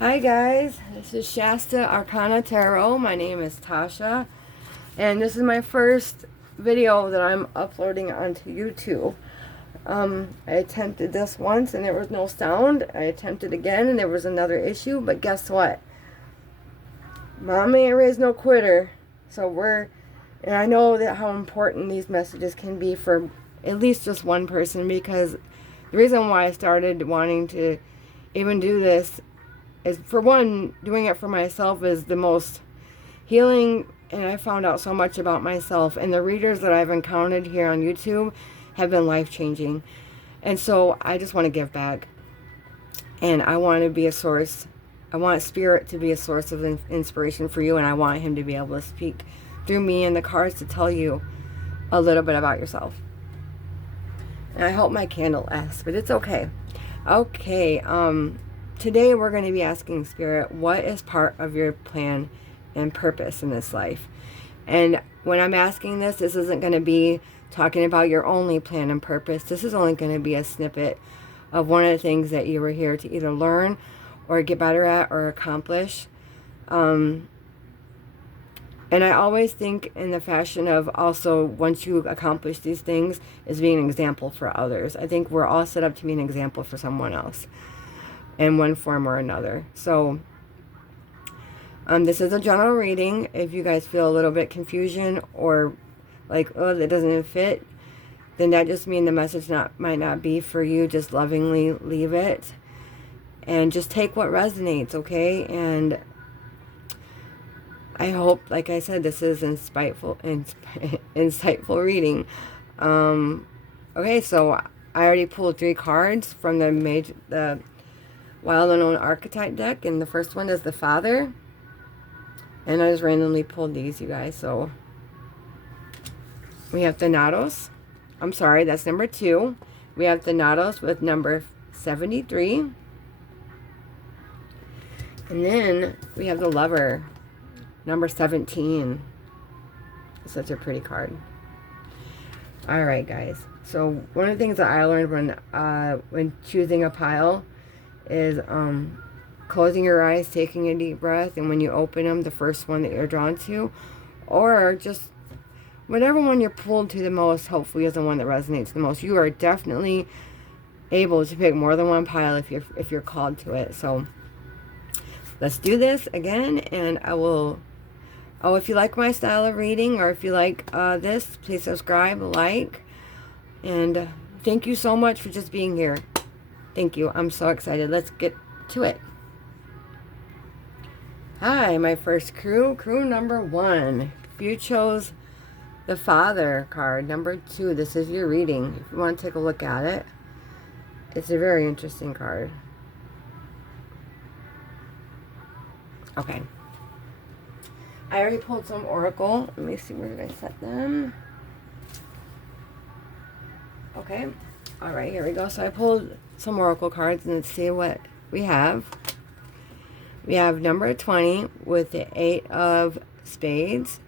Hi guys, this is ShastaArcana Tarot. My name is Tasha, and this is my first video that I'm uploading onto YouTube. I attempted this once and there was no sound. I attempted again and there was another issue, but guess what? Mom ain't raised no quitter. And I know that how important these messages can be for at least just one person, because the reason why I started wanting to even do this is, for one, doing it for myself is the most healing, and I found out so much about myself, and the readers that I've encountered here on YouTube have been life-changing. And so I just want to give back, and I want to be a source. I want Spirit to be a source of inspiration for you, and I want him to be able to speak through me and the cards to tell you a little bit about yourself. And I hope my candle lasts, but it's okay. Okay, today we're going to be asking Spirit, what is part of your plan and purpose in this life? And when I'm asking this isn't going to be talking about your only plan and purpose. This is only going to be a snippet of one of the things that you were here to either learn or get better at or accomplish. And I always think in the fashion of, also, once you accomplish these things, is being an example for others. I think we're all set up to be an example for someone else in one form or another. So this is a general reading. If you guys feel a little bit confusion or like, oh, that doesn't fit, then that just means the message might not be for you. Just lovingly leave it and just take what resonates, okay? And I hope, like I said, this is insightful reading. Okay, so I already pulled 3 cards from the Wild Unknown Archetype deck, and the first one is the Father. And I just randomly pulled these, you guys. So we have Thanatos. I'm sorry, that's number 2. We have Thanatos with number 73. And then we have the Lover, number 17. Such a pretty card. Alright, guys. So one of the things that I learned when choosing a pile is closing your eyes, taking a deep breath, and when you open them, the first one that you're drawn to, or just whatever one you're pulled to the most, hopefully is the one that resonates the most. You are definitely able to pick more than one pile if you're called to it. So let's do this again, and I will... Oh, if you like my style of reading, or if you like this, please subscribe, like, and thank you so much for just being here. Thank you. I'm so excited. Let's get to it. Hi, my first crew number 1. If you chose the Father card, number 2, this is your reading. If you want to take a look at it, it's a very interesting card. Okay. I already pulled some Oracle. Let me see, where did I set them? Okay. Alright, here we go. So I pulled some Oracle cards, and let's see what we have. We have number 20 with the 8 of Spades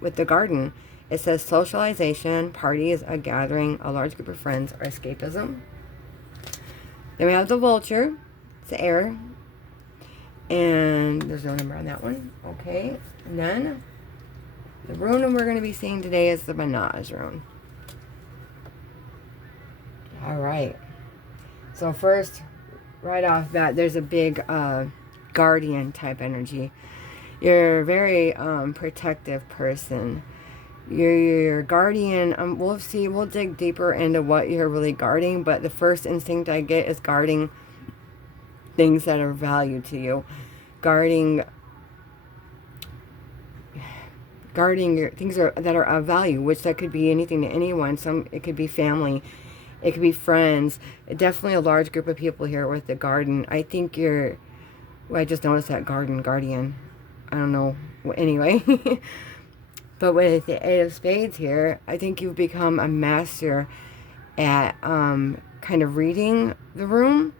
with the Garden. It says socialization, parties, a gathering, a large group of friends, or escapism. Then we have the Vulture. It's the air. And there's no number on that one. Okay. And then the rune we're going to be seeing today is the Menage rune. Alright. So first, right off bat, there's a big guardian type energy. You're a very protective person. Your guardian, we'll dig deeper into what you're really guarding, but the first instinct I get is guarding things that are value to you. Guarding your things that are of value, which that could be anything to anyone. It could be family, it could be friends, definitely a large group of people here with the garden. I think I just noticed that guardian. I don't know. Anyway, but with the 8 of Spades here, I think you've become a master at kind of reading the room.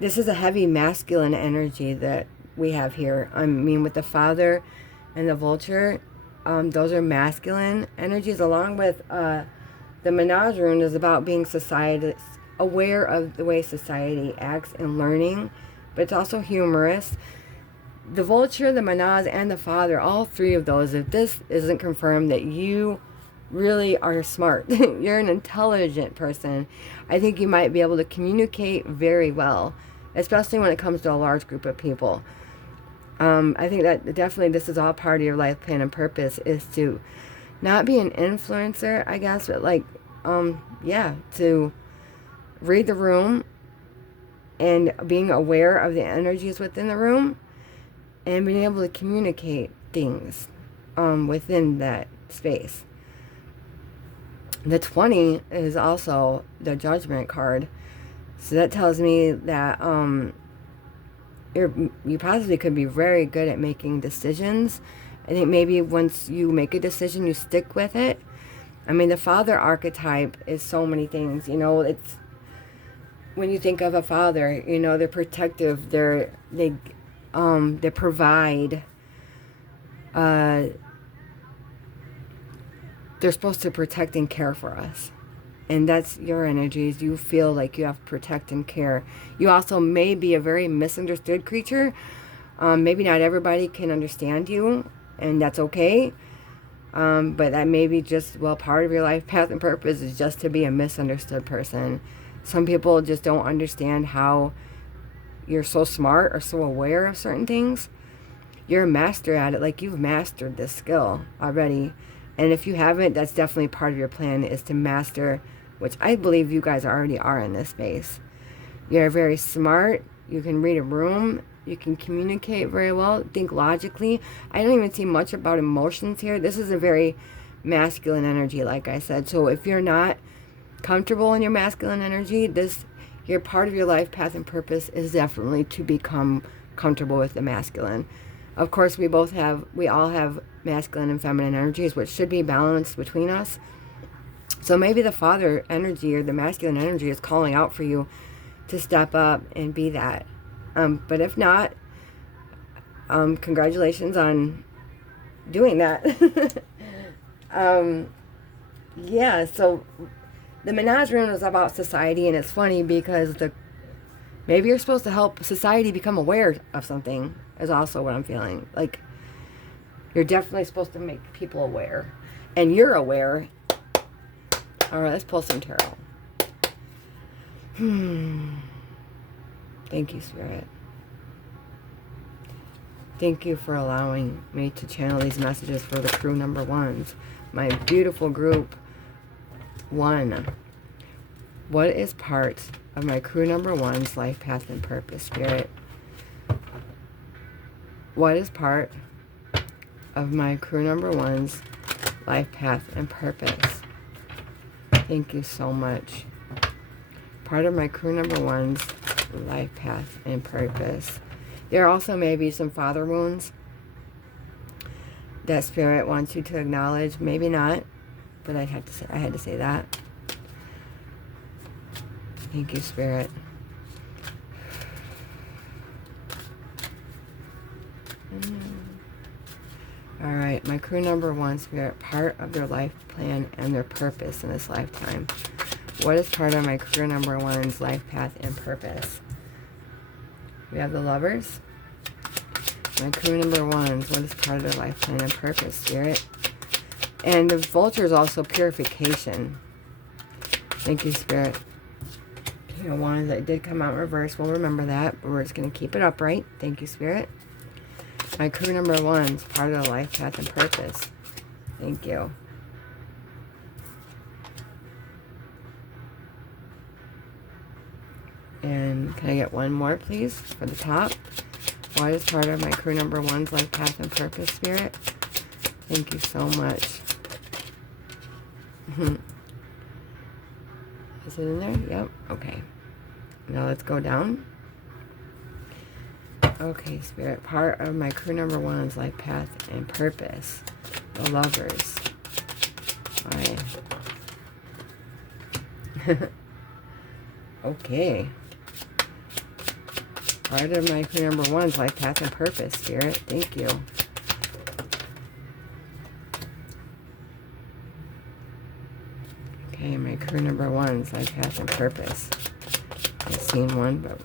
This is a heavy masculine energy that we have here. I mean, with the Father and the Vulture, those are masculine energies, along with the Menage rune is about being aware of the way society acts and learning, but it's also humorous. The vulture, the menage, and the father, all three of those, if this isn't confirmed that you really are smart, you're an intelligent person, I think you might be able to communicate very well, especially when it comes to a large group of people. I think that definitely this is all part of your life plan and purpose, is to not be an influencer, I guess, but like, yeah, to read the room and being aware of the energies within the room and being able to communicate things within that space. The 20 is also the Judgment card. So that tells me that you possibly could be very good at making decisions. I think maybe once you make a decision, you stick with it. I mean, the father archetype is so many things. You know, it's when you think of a father, you know, they're protective. They provide. They're supposed to protect and care for us. And that's your energies. You feel like you have to protect and care. You also may be a very misunderstood creature. Maybe not everybody can understand you, and that's okay. But that may be just, well, part of your life path and purpose is just to be a misunderstood person. Some people just don't understand how you're so smart or so aware of certain things. You're a master at it. Like, you've mastered this skill already. And if you haven't, that's definitely part of your plan, is to master, which I believe you guys already are in this space. You're very smart. You can read a room. You can communicate very well. Think logically. I don't even see much about emotions here. This is a very masculine energy, like I said. So if you're not comfortable in your masculine energy, your part of your life path and purpose is definitely to become comfortable with the masculine. Of course, we all have masculine and feminine energies, which should be balanced between us. So maybe the father energy or the masculine energy is calling out for you to step up and be that. But if not, congratulations on doing that. Yeah, so the menagerie is about society, and it's funny because maybe you're supposed to help society become aware of something, is also what I'm feeling. Like, you're definitely supposed to make people aware. And you're aware. Alright, let's pull some tarot. Thank you, Spirit. Thank you for allowing me to channel these messages for the crew number ones. My beautiful group 1. What is part of my crew number one's life path and purpose, Spirit? What is part of my crew number one's life path and purpose? Thank you so much. Part of my crew number one's life path and purpose. There also may be some father wounds that Spirit wants you to acknowledge. Maybe not, but I had to say that. Thank you, Spirit. Alright, my crew number one, Spirit, part of their life plan and their purpose in this lifetime. What is part of my crew number one's life path and purpose? We have the Lovers. My crew number one's, what is part of their life plan and purpose, Spirit? And the Vulture is also purification. Thank you, Spirit. King of Wands, that did come out in reverse. We'll remember that, but we're just going to keep it upright. Thank you, Spirit. My crew number one's part of the life path and purpose. Thank you. And can I get one more, please, for the top? What is part of my crew number one's life path and purpose, Spirit? Thank you so much. Is it in there? Yep. Okay. Now let's go down. Okay, Spirit. Part of my crew number one's life path and purpose. The Lovers. Alright. Okay. Part of my crew number one's life path and purpose, Spirit. Thank you. Okay, my crew number one's life path and purpose. seen one, but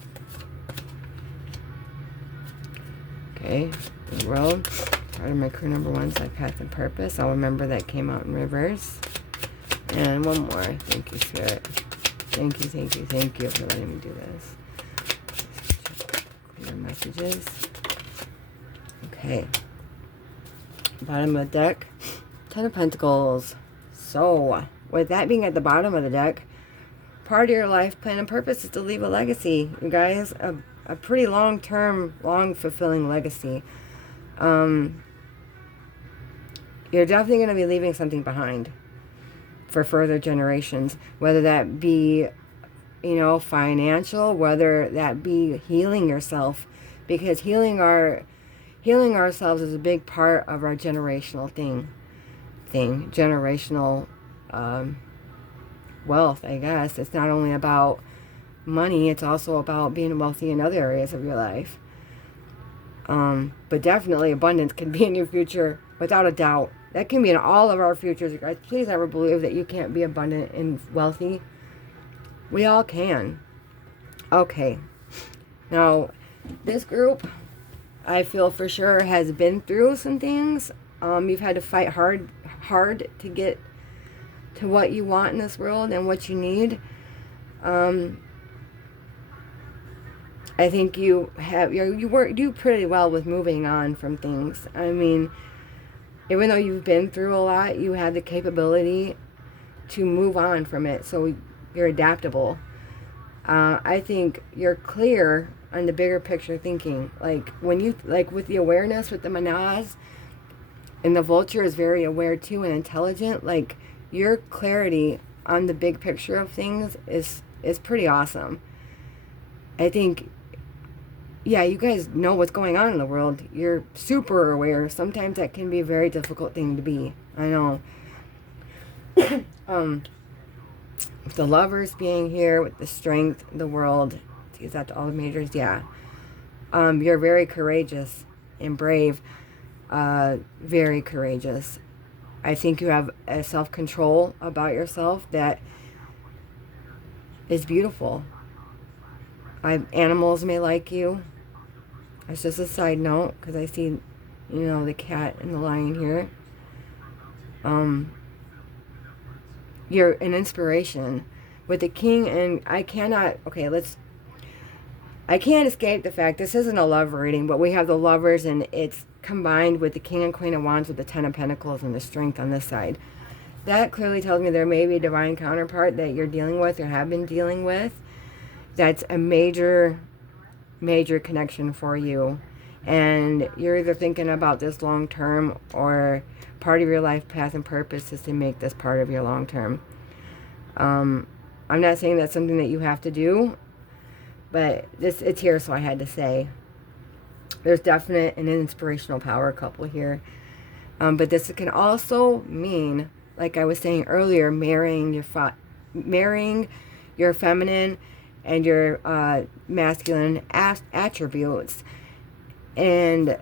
okay. The World, part of my crew number 1's life path and purpose. I'll remember that came out in reverse. And one more. Thank you, Spirit. Thank you, thank you, thank you for letting me do this. Clear messages. Okay. Bottom of the deck, 10 of Pentacles. So, with that being at the bottom of the deck, part of your life plan and purpose is to leave a legacy. You guys, a pretty long-term, long-fulfilling legacy. You're definitely going to be leaving something behind for further generations, whether that be, you know, financial, whether that be healing yourself, because healing ourselves is a big part of our generational generational wealth, I guess. It's not only about money, it's also about being wealthy in other areas of your life. But definitely abundance can be in your future, without a doubt. That can be in all of our futures. Guys, please never believe that you can't be abundant and wealthy. We all can. Okay. Now, this group, I feel for sure, has been through some things. You've had to fight hard to get to what you want in this world and what you need. I think you do pretty well with moving on from things. I mean, even though you've been through a lot, you have the capability to move on from it. So you're adaptable. I think you're clear on the bigger picture thinking. Like when you, like with the awareness with the Manaz, and the Vulture is very aware too and intelligent. Like your clarity on the big picture of things is pretty awesome. I think, yeah, you guys know what's going on in the world. You're super aware. Sometimes that can be a very difficult thing to be. I know. With the Lovers being here, with the Strength, the World, to use that to all the majors, yeah. You're very courageous and brave. Very courageous. I think you have a self-control about yourself that is beautiful. Animals may like you. That's just a side note, because I see, you know, the cat and the lion here. You're an inspiration. With the King, and I can't escape the fact, this isn't a love reading, but we have the Lovers, and it's combined with the King and Queen of Wands with the 10 of Pentacles and the Strength on this side. That clearly tells me there may be a divine counterpart that you're dealing with or have been dealing with. That's a major connection for you. And you're either thinking about this long term, or part of your life path and purpose is to make this part of your long term. I'm not saying that's something that you have to do, but it's here, so I had to say. There's definite an inspirational power couple here. But this can also mean, like I was saying earlier, marrying your feminine and your masculine attributes. And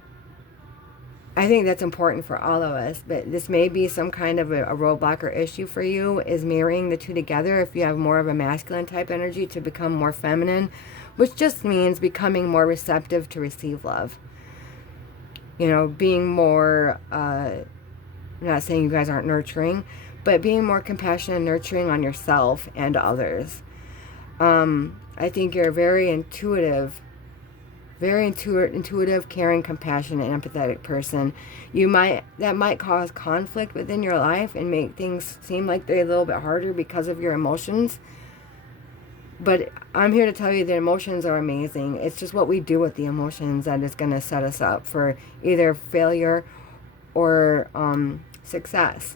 I think that's important for all of us. But this may be some kind of a roadblock or issue for you, is marrying the two together if you have more of a masculine type energy to become more feminine, which just means becoming more receptive to receive love. You know, being more, I'm not saying you guys aren't nurturing, but being more compassionate and nurturing on yourself and others. I think you're a very intuitive, caring, compassionate, and empathetic person. That might cause conflict within your life and make things seem like they're a little bit harder because of your emotions. But I'm here to tell you that emotions are amazing. It's just what we do with the emotions that is going to set us up for either failure or success.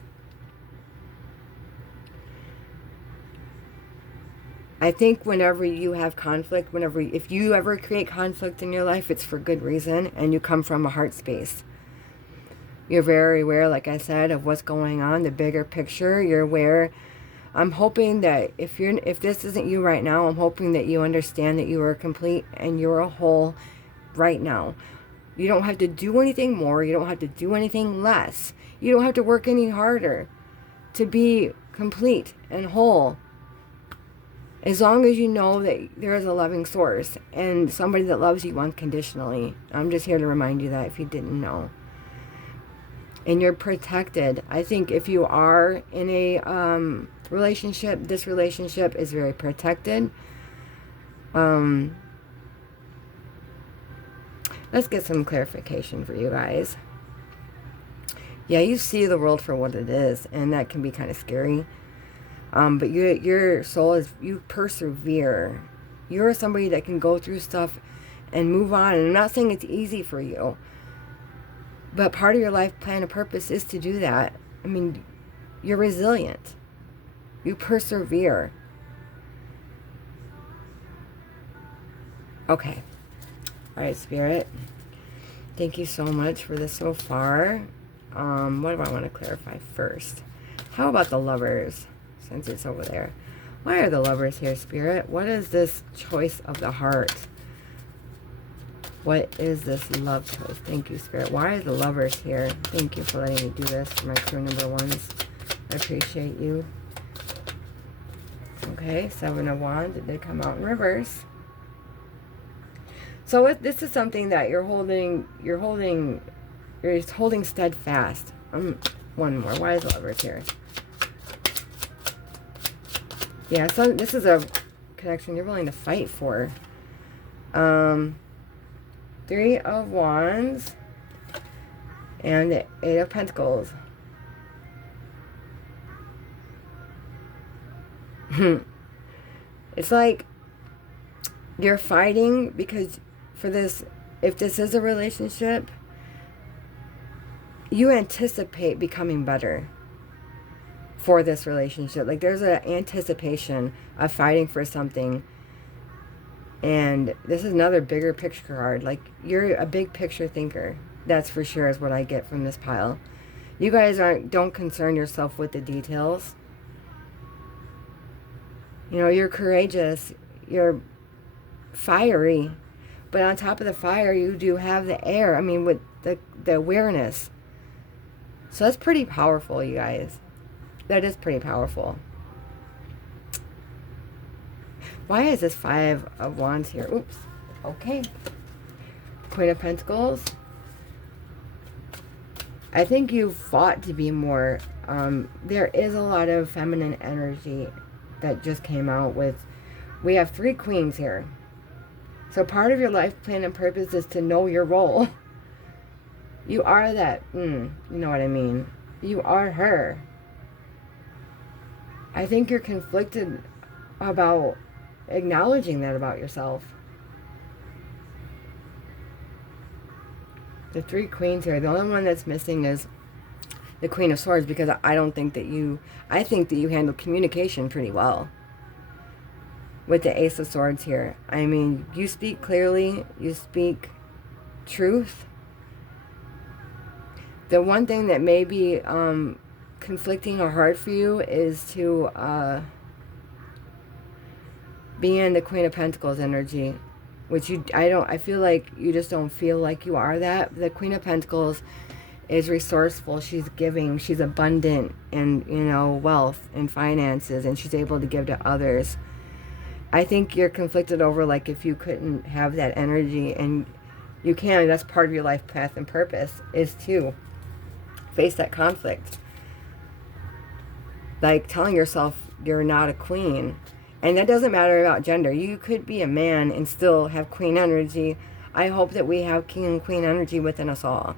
I think whenever you have conflict, if you ever create conflict in your life, it's for good reason, and you come from a heart space. You're very aware, like I said, of what's going on, the bigger picture. You're aware. I'm hoping that if this isn't you right now, I'm hoping that you understand that you are complete and you're a whole right now. You don't have to do anything more. You don't have to do anything less. You don't have to work any harder to be complete and whole As long as you know that there is a loving source and somebody that loves you unconditionally. I'm just here to remind you that if you didn't know. And you're protected. I think if you are in a relationship, this relationship is very protected. Let's get some clarification for you guys. Yeah, you see the world for what it is, and that can be kind of scary. But your soul is, you persevere. You're somebody that can go through stuff and move on. And I'm not saying it's easy for you, but part of your life plan and purpose is to do that. I mean, you're resilient. You persevere. Okay. All right, Spirit. Thank you so much for this so far. What do I want to clarify first? How about the Lovers, since it's over there? Why are the Lovers here, Spirit? What is this choice of the heart? What is this love choice? Thank you, Spirit. Why are the Lovers here? Thank you for letting me do this for my crew number ones. I appreciate you. Okay, Seven of Wands. It did come out in reverse. So this is something that you're holding steadfast. One more. Why is the Lovers here? Yeah, so this is a connection you're willing to fight for. Three of Wands and the Eight of Pentacles. It's like you're fighting because for this, if this is a relationship, you anticipate becoming better for this relationship. Like there's an anticipation of fighting for something. And this is another bigger picture card. Like you're a big picture thinker. That's for sure is what I get from this pile. You guys don't concern yourself with the details. You know, you're courageous. You're fiery. But on top of the fire, you do have the air. I mean, with the awareness. So that's pretty powerful, you guys. That is pretty powerful. Why is this Five of Wands here? Oops. Okay. Queen of Pentacles. I think you fought to be more. There is a lot of feminine energy that just came out with. We have three queens here. So part of your life plan and purpose is to know your role. You are that. You know what I mean. You are her. I think you're conflicted about acknowledging that about yourself. The three queens here. The only one that's missing is the Queen of Swords, because I don't think that you... I think that you handle communication pretty well. With the Ace of Swords here. I mean, you speak clearly. You speak truth. The one thing that may be conflicting or hard for you is to be in the Queen of Pentacles energy, which I feel like you just don't feel like you are that. The Queen of Pentacles is resourceful. She's giving. She's abundant in, you know, wealth and finances, and she's able to give to others. I think you're conflicted over, like, if you couldn't have that energy, and you can. That's part of your life path and purpose, is to face that conflict. Like telling yourself you're not a queen. And that doesn't matter about gender. You could be a man and still have queen energy. I hope that we have king and queen energy within us all.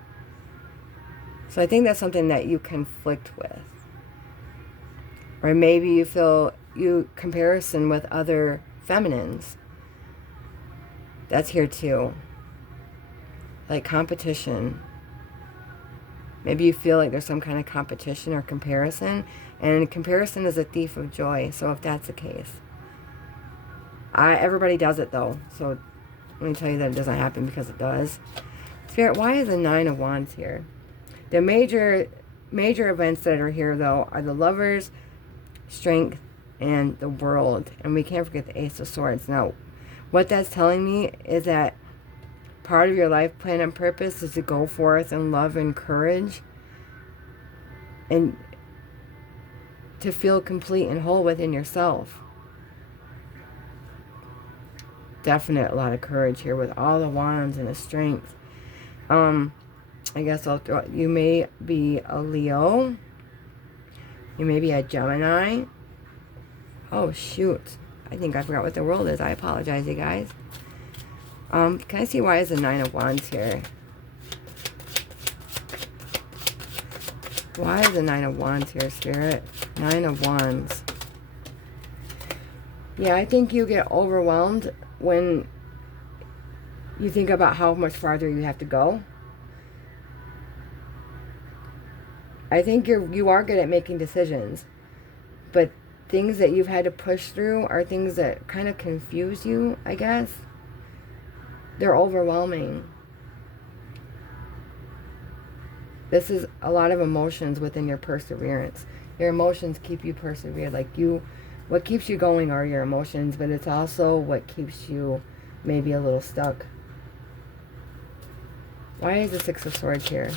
So I think that's something that you conflict with. Or maybe you feel you comparison with other feminines. That's here too. Like competition. Maybe you feel like there's some kind of competition or comparison. And comparison is a thief of joy. So if that's the case. Everybody does it though. So let me tell you that it doesn't happen, because it does. Spirit, why is the Nine of Wands here? The major events that are here though are the Lovers, Strength, and the World. And we can't forget the Ace of Swords. Now, what that's telling me is that part of your life plan and purpose is to go forth in love and courage, and to feel complete and whole within yourself. definite a lot of courage here with all the wands and the strength. I guess I'll throw, you may be a Leo. You may be a Gemini. Oh, shoot. I think I forgot what the world is. I apologize, you guys. Can I see why is the Nine of Wands here? Why is the Nine of Wands here, Spirit? Nine of Wands. Yeah, I think you get overwhelmed when you think about how much farther you have to go. I think you are good at making decisions, but things that you've had to push through are things that kind of confuse you, I guess. They're overwhelming. This is a lot of emotions within your perseverance. Your emotions keep you persevered. Like what keeps you going are your emotions, but it's also what keeps you maybe a little stuck. Why is the Six of Swords here?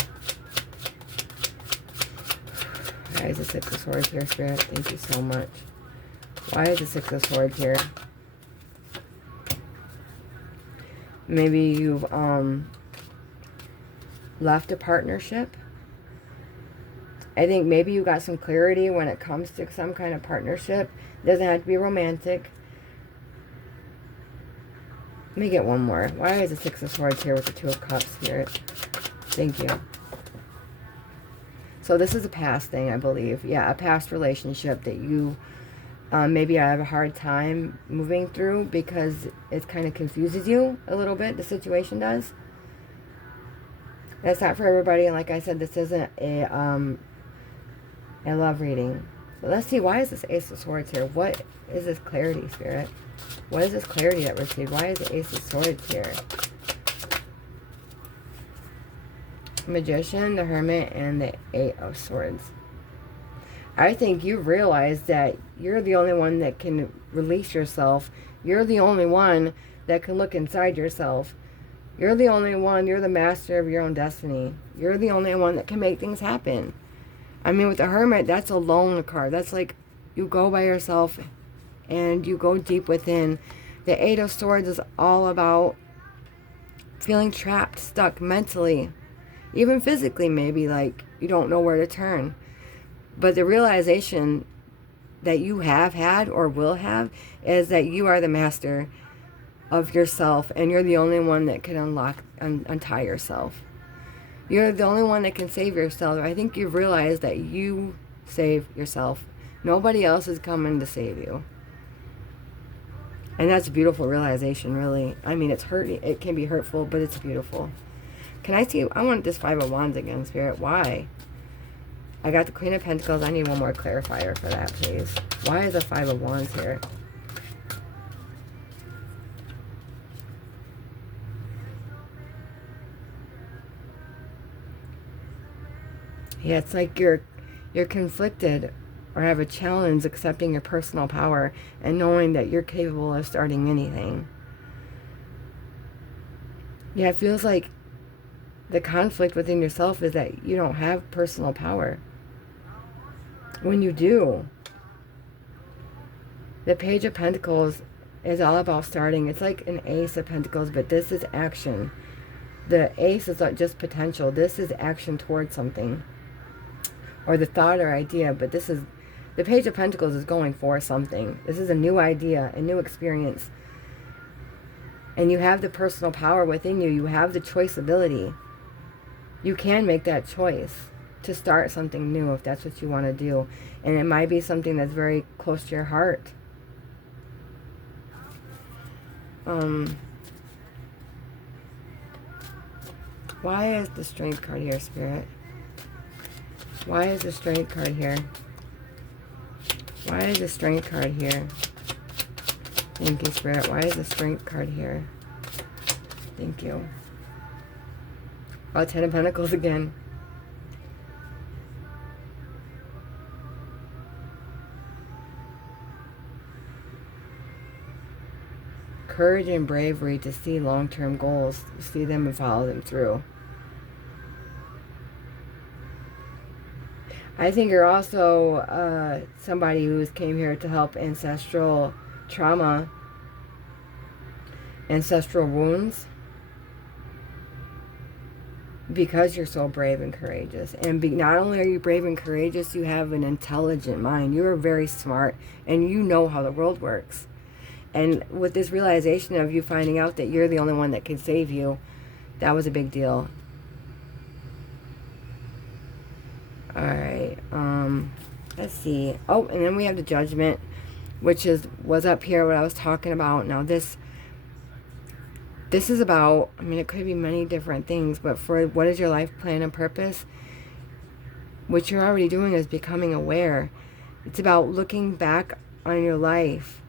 Why is the Six of Swords here, Spirit? Thank you so much. Why is the Six of Swords here? Maybe you've left a partnership. I think maybe you got some clarity when it comes to some kind of partnership. It doesn't have to be romantic. Let me get one more. Why is the Six of Swords here with the Two of Cups, Spirit? Thank you. So this is a past thing, I believe. Yeah, a past relationship that you maybe have a hard time moving through because it kind of confuses you a little bit. The situation does. That's not for everybody. And like I said, this isn't a love reading. But let's see. Why is this Ace of Swords here? What is this clarity, Spirit? What is this clarity that we're received? Why is the Ace of Swords here? Magician, the Hermit, and the Eight of Swords. I think you realize that you're the only one that can release yourself. You're the only one that can look inside yourself. You're the only one. You're the master of your own destiny. You're the only one that can make things happen. I mean, with the Hermit, that's a lone card. That's like you go by yourself and you go deep within. The Eight of Swords is all about feeling trapped, stuck mentally. Even physically, maybe, like you don't know where to turn. But the realization that you have had or will have is that you are the master of yourself, and you're the only one that can untie yourself. You're the only one that can save yourself. I think you've realized that you save yourself. Nobody else is coming to save you. And that's a beautiful realization, really. I mean, it's hurting. It can be hurtful, but it's beautiful. Can I see? I want this Five of Wands again, Spirit. Why? I got the Queen of Pentacles. I need one more clarifier for that, please. Why is the Five of Wands here? Yeah, it's like you're conflicted or have a challenge accepting your personal power and knowing that you're capable of starting anything. Yeah, it feels like the conflict within yourself is that you don't have personal power. When you do, the Page of Pentacles is all about starting. It's like an Ace of Pentacles, but this is action. The Ace is not just potential. This is action towards something. Or the thought or idea, but this is, the Page of Pentacles is going for something. This is a new idea, a new experience. And you have the personal power within you. You have the choice ability. You can make that choice to start something new if that's what you want to do. And it might be something that's very close to your heart. Why is the Strength card here, Spirit? Why is the Strength card here? Why is the Strength card here? Thank you, Spirit. Why is the Strength card here? Thank you. Oh, Ten of Pentacles again. Courage and bravery to see long-term goals, see them and follow them through. I think you're also somebody who came here to help ancestral trauma. ancestral wounds, because you're so brave and courageous. And not only are you brave and courageous, you have an intelligent mind. You are very smart, and you know how the world works. And with this realization of you finding out that you're the only one that can save you, that was a big deal. Alright, let's see. Oh, and then we have the Judgment, which was up here, what I was talking about. Now this is about, I mean, it could be many different things, but for what is your life plan and purpose, what you're already doing is becoming aware. It's about looking back on your life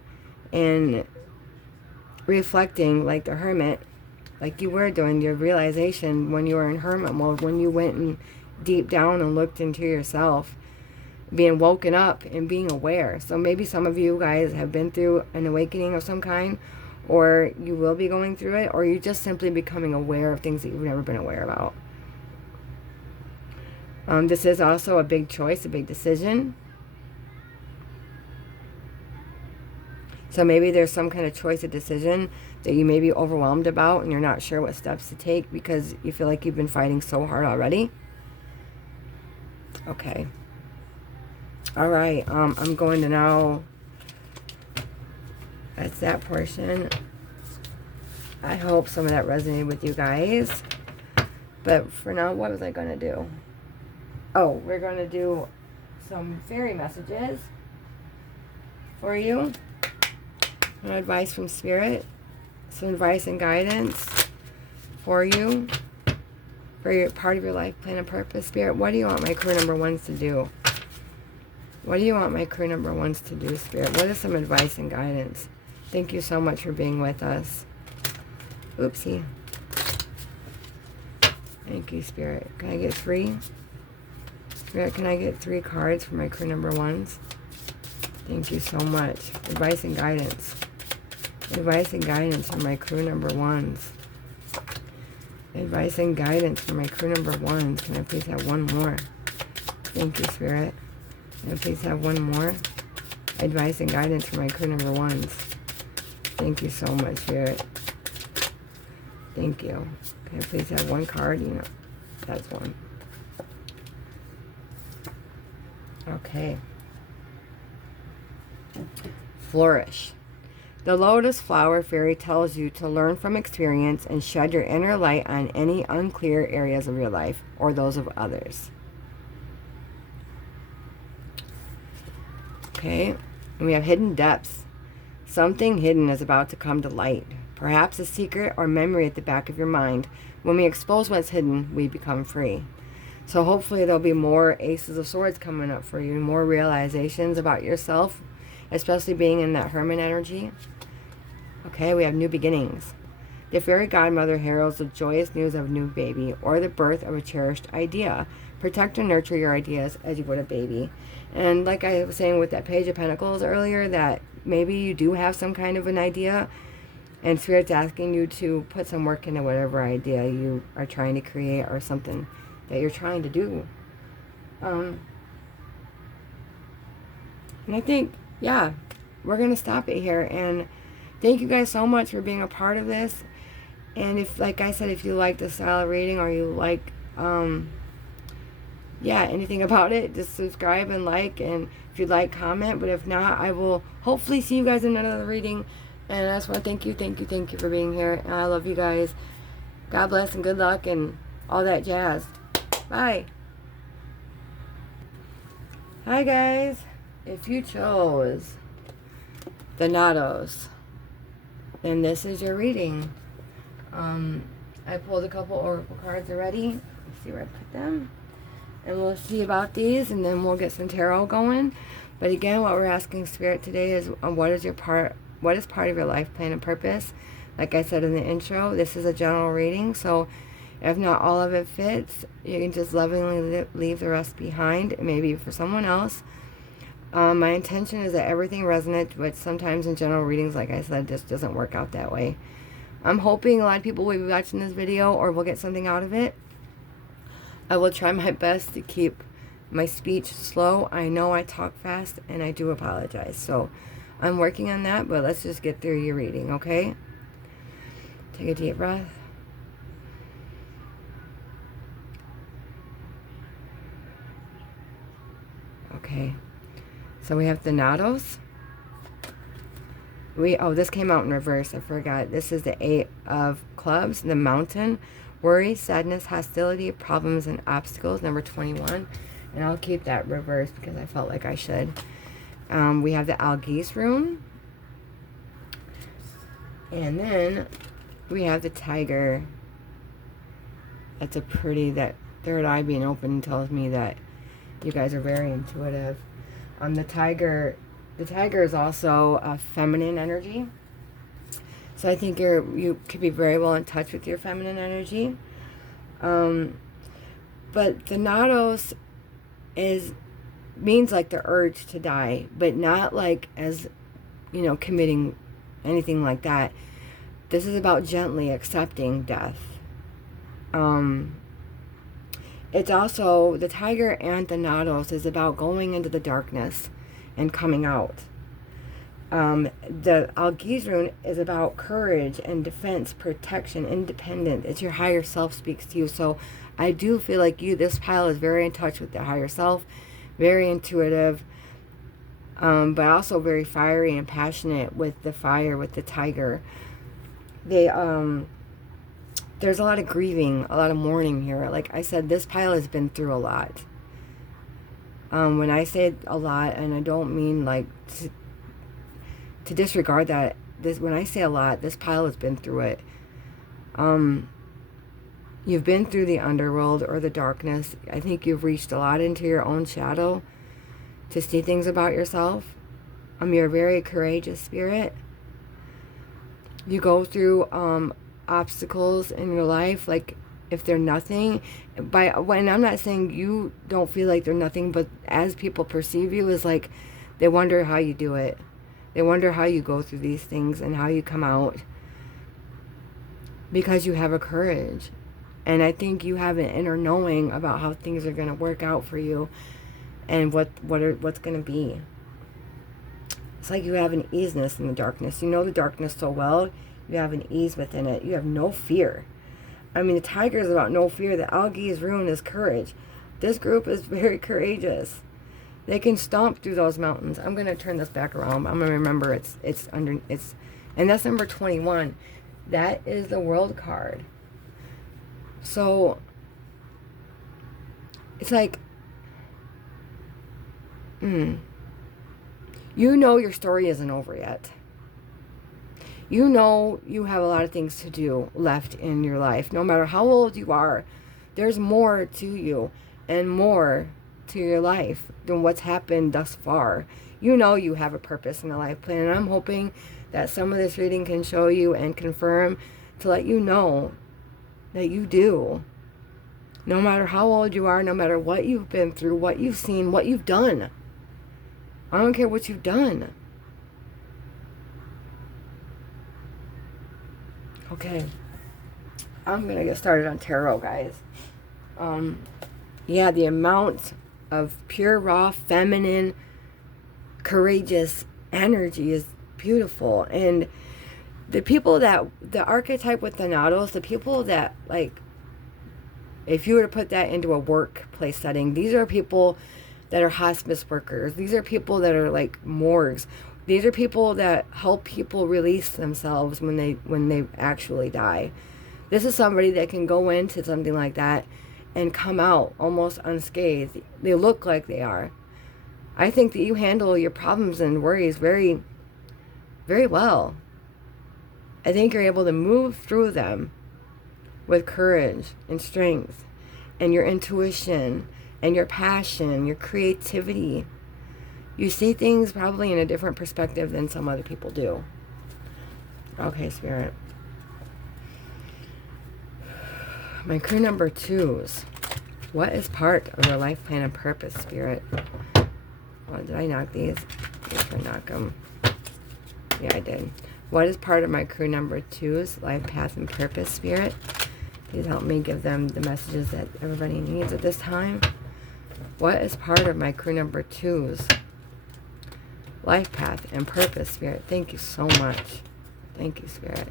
and reflecting like the hermit, like you were doing, your realization when you were in hermit mode, when you went and deep down and looked into yourself, being woken up and being aware. So maybe some of you guys have been through an awakening of some kind, or you will be going through it, or you're just simply becoming aware of things that you've never been aware about. This is also a big choice, a big decision. So maybe there's some kind of choice or decision that you may be overwhelmed about and you're not sure what steps to take because you feel like you've been fighting so hard already. Okay. All right. I'm going to now... That's that portion. I hope some of that resonated with you guys. But for now, what was I going to do? Oh, we're going to do some fairy messages for you. Some advice from Spirit. Some advice and guidance for you. For your part of your life plan and purpose. Spirit, what do you want my crew number ones to do? What do you want my crew number ones to do, Spirit? What is some advice and guidance? Thank you so much for being with us. Oopsie. Thank you, Spirit. Can I get 3? Spirit, can I get 3 cards for my crew number ones? Thank you so much. Advice and guidance. Advice and guidance for my crew number ones. Advice and guidance for my crew number ones. Can I please have one more? Thank you, Spirit. Can I please have one more? Advice and guidance for my crew number ones. Thank you so much, Spirit. Thank you. Can I please have one card? You know, that's one. Okay. Flourish. The lotus flower fairy tells you to learn from experience and shed your inner light on any unclear areas of your life or those of others. Okay. And we have hidden depths. Something hidden is about to come to light. Perhaps a secret or memory at the back of your mind. When we expose what's hidden, we become free. So hopefully there'll be more Aces of Swords coming up for you. More realizations about yourself, especially being in that hermit energy. Okay, we have new beginnings. The fairy godmother heralds the joyous news of a new baby or the birth of a cherished idea. Protect and nurture your ideas as you would a baby. And like I was saying with that Page of Pentacles earlier, that maybe you do have some kind of an idea and Spirit's asking you to put some work into whatever idea you are trying to create or something that you're trying to do. And I think, yeah, we're going to stop it here. And thank you guys so much for being a part of this. And if, like I said, if you like the style of reading or you like, yeah, anything about it, just subscribe and like. And if you'd like, comment. But if not, I will hopefully see you guys in another reading. And I just want to thank you for being here. And I love you guys. God bless and good luck and all that jazz. Bye. Hi, guys. If you chose the Nados, then this is your reading. I pulled a couple oracle cards already. Let's see where I put them. And we'll see about these, and then we'll get some tarot going. But again, what we're asking Spirit today is what is part of your life plan and purpose? Like I said in the intro, this is a general reading, so if not all of it fits, you can just lovingly leave the rest behind, maybe for someone else. My intention is that everything resonates, but sometimes in general readings, like I said, just doesn't work out that way. I'm hoping a lot of people will be watching this video or will get something out of it. I will try my best to keep my speech slow. I know I talk fast, and I do apologize. So I'm working on that, but let's just get through your reading, okay? Take a deep breath. Okay. So we have the Nados. Oh, this came out in reverse. I forgot. This is the 8 of Clubs, the Mountain. Worry, sadness, hostility, problems, and obstacles, number 21. And I'll keep that reversed because I felt like I should. We have the Algiz rune. And then we have the Tiger. That's a pretty, that third eye being open tells me that you guys are very intuitive. The Tiger is also a feminine energy. So I think you could be very well in touch with your feminine energy. But the Nados means like the urge to die, but not like as, you know, committing anything like that. This is about gently accepting death. It's also, the Tiger and the Nados is about going into the darkness and coming out. The Algiz rune is about courage and defense, protection, independent. It's your higher self speaks to you. So I do feel like this pile is very in touch with the higher self, very intuitive, but also very fiery and passionate with the fire, with the Tiger. There's a lot of grieving, a lot of mourning here. Like I said, this pile has been through a lot. When I say a lot, and I don't mean like to disregard that, when I say a lot, this pile has been through it. You've been through the underworld or the darkness. I think you've reached a lot into your own shadow to see things about yourself. You're a very courageous spirit. You go through obstacles in your life, like if they're nothing, when I'm not saying you don't feel like they're nothing, but as people perceive you, is like they wonder how you do it. They wonder how you go through these things and how you come out, because you have a courage. And I think you have an inner knowing about how things are going to work out for you and what's going to be. It's like you have an easiness in the darkness. You know the darkness so well. You have an ease within it. You have no fear. I mean, the Tiger is about no fear. The Algiz rune is courage. This group is very courageous. They can stomp through those mountains. I'm going to turn this back around. I'm going to remember and that's number 21. That is the World card. So it's like, you know your story isn't over yet. You know you have a lot of things to do left in your life. No matter how old you are, there's more to you and more to your life than what's happened thus far. You know you have a purpose and a life plan. And I'm hoping that some of this reading can show you and confirm to let you know that you do. No matter how old you are, no matter what you've been through, what you've seen, what you've done. I don't care what you've done. Okay, I'm going to get started on tarot, guys. Yeah, the amount of pure, raw, feminine, courageous energy is beautiful. And the people that, the archetype with the Nados, the people that, like, if you were to put that into a workplace setting, these are people that are hospice workers. These are people that are like morgues. These are people that help people release themselves when they actually die. This is somebody that can go into something like that and come out almost unscathed. They look like they are. I think that you handle your problems and worries very, very well. I think you're able to move through them with courage and strength and your intuition and your passion, your creativity. You see things probably in a different perspective than some other people do. Okay, Spirit. My crew number 2s. What is part of your life plan and purpose, Spirit? Oh, did I knock these? If I knock them. Yeah, I did. What is part of my crew number 2's life path and purpose, Spirit? Please help me give them the messages that everybody needs at this time. What is part of my crew number 2's life path and purpose, Spirit? Thank you so much. Thank you, Spirit.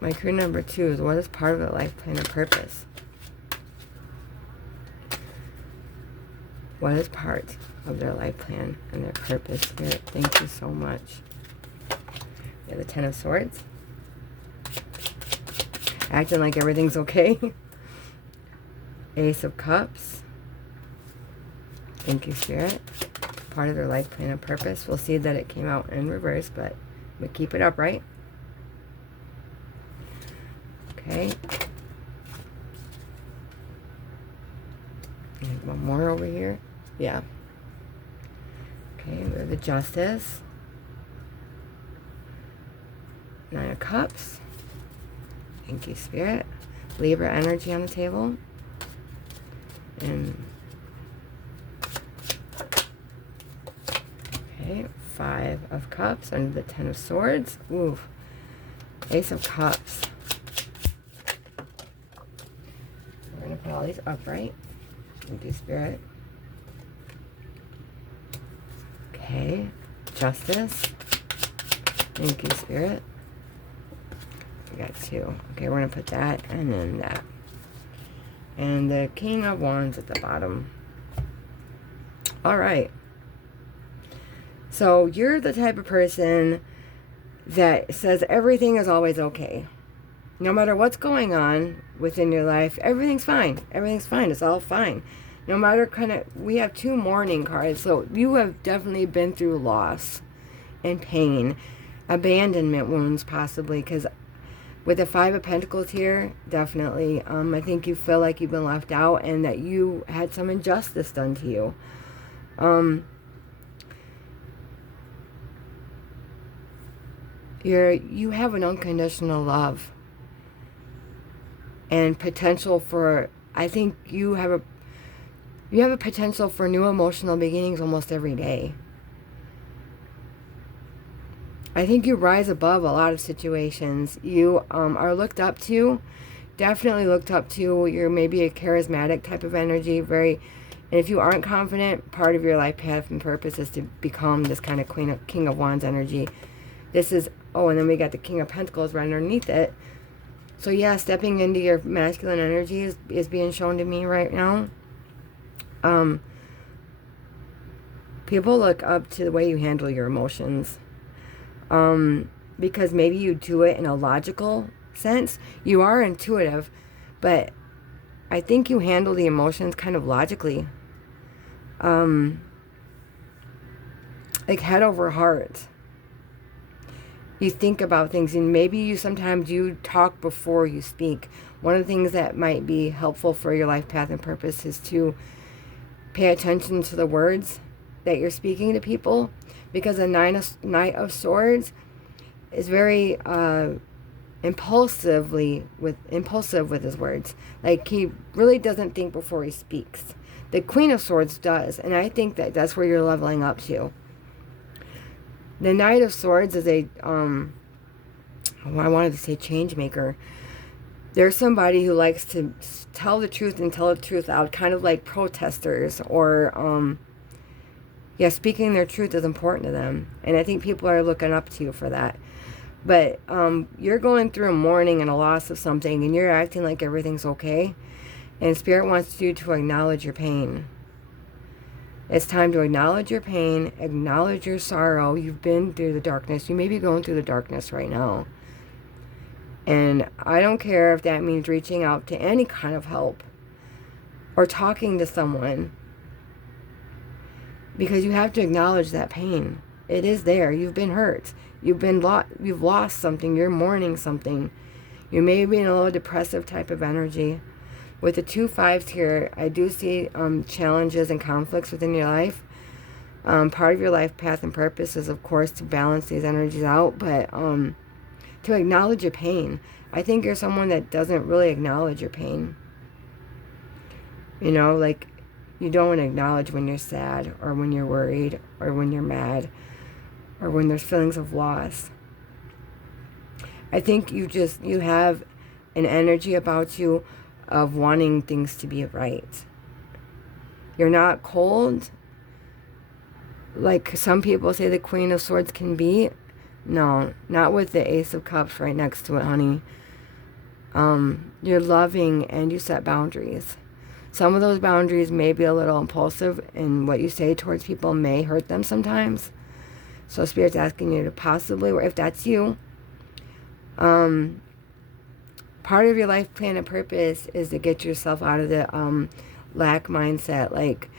My clue number 2 is, what is part of the life plan and purpose? What is part of their life plan and their purpose? Spirit, thank you so much. We have the 10 of Swords. Acting like everything's okay. Ace of Cups. Thank you, Spirit. Part of their life plan and purpose. We'll see that it came out in reverse, but we keep it up, right? Okay. And one more over here. Yeah. Okay, we have the Justice. 9 of Cups. Thank you, Spirit. Libra energy on the table. And okay, 5 of Cups under the 10 of Swords. Ooh. Ace of Cups. We're going to put all these upright. Thank you, Spirit. Okay. Justice. Thank you, Spirit. We got 2. Okay, we're going to put that and then that. And the King of Wands at the bottom. Alright. So, you're the type of person that says everything is always okay. No matter what's going on within your life, everything's fine. Everything's fine. It's all fine. No matter we have 2 mourning cards. So, you have definitely been through loss and pain. Abandonment wounds, possibly. Because with the 5 of Pentacles here, definitely, I think you feel like you've been left out and that you had some injustice done to you. You have an unconditional love and potential for, I think you have a potential for new emotional beginnings almost every day. I think you rise above a lot of situations. You are looked up to, definitely looked up to. You're maybe a charismatic type of energy, and if you aren't confident, part of your life path and purpose is to become this kind of King of Wands energy. This is, oh, and then we got the King of Pentacles right underneath it. So yeah, stepping into your masculine energy is being shown to me right now. People look up to the way you handle your emotions. Because maybe you do it in a logical sense. You are intuitive, but I think you handle the emotions kind of logically. Like head over heart. You think about things, and maybe sometimes you talk before you speak. One of the things that might be helpful for your life path and purpose is to pay attention to the words that you're speaking to people, because a Knight of Swords is very impulsive with his words. Like, he really doesn't think before he speaks. The Queen of Swords does, and I think that that's where you're leveling up to. The Knight of Swords is I wanted to say change maker. There's somebody who likes to tell the truth and tell the truth out, kind of like protesters, or yeah, speaking their truth is important to them. And I think people are looking up to you for that. But you're going through a mourning and a loss of something, and you're acting like everything's okay. And Spirit wants you to acknowledge your pain. It's time to acknowledge your pain, acknowledge your sorrow. You've been through the darkness. You may be going through the darkness right now. And I don't care if that means reaching out to any kind of help or talking to someone, because you have to acknowledge that pain. It is there. You've been hurt. You've lost something. You're mourning something. You may be in a little depressive type of energy. With the 2 5s here, I do see challenges and conflicts within your life. Part of your life path and purpose is, of course, to balance these energies out, but to acknowledge your pain. I think you're someone that doesn't really acknowledge your pain. You know, like, you don't acknowledge when you're sad, or when you're worried, or when you're mad, or when there's feelings of loss. I think you have an energy about you of wanting things to be right. You're not cold, like some people say the Queen of Swords can be. No, not with the Ace of Cups right next to it, honey. You're loving and you set boundaries. Some of those boundaries may be a little impulsive, and what you say towards people may hurt them sometimes. So Spirit's asking you to possibly, or if that's you, part of your life plan and purpose is to get yourself out of the lack mindset, like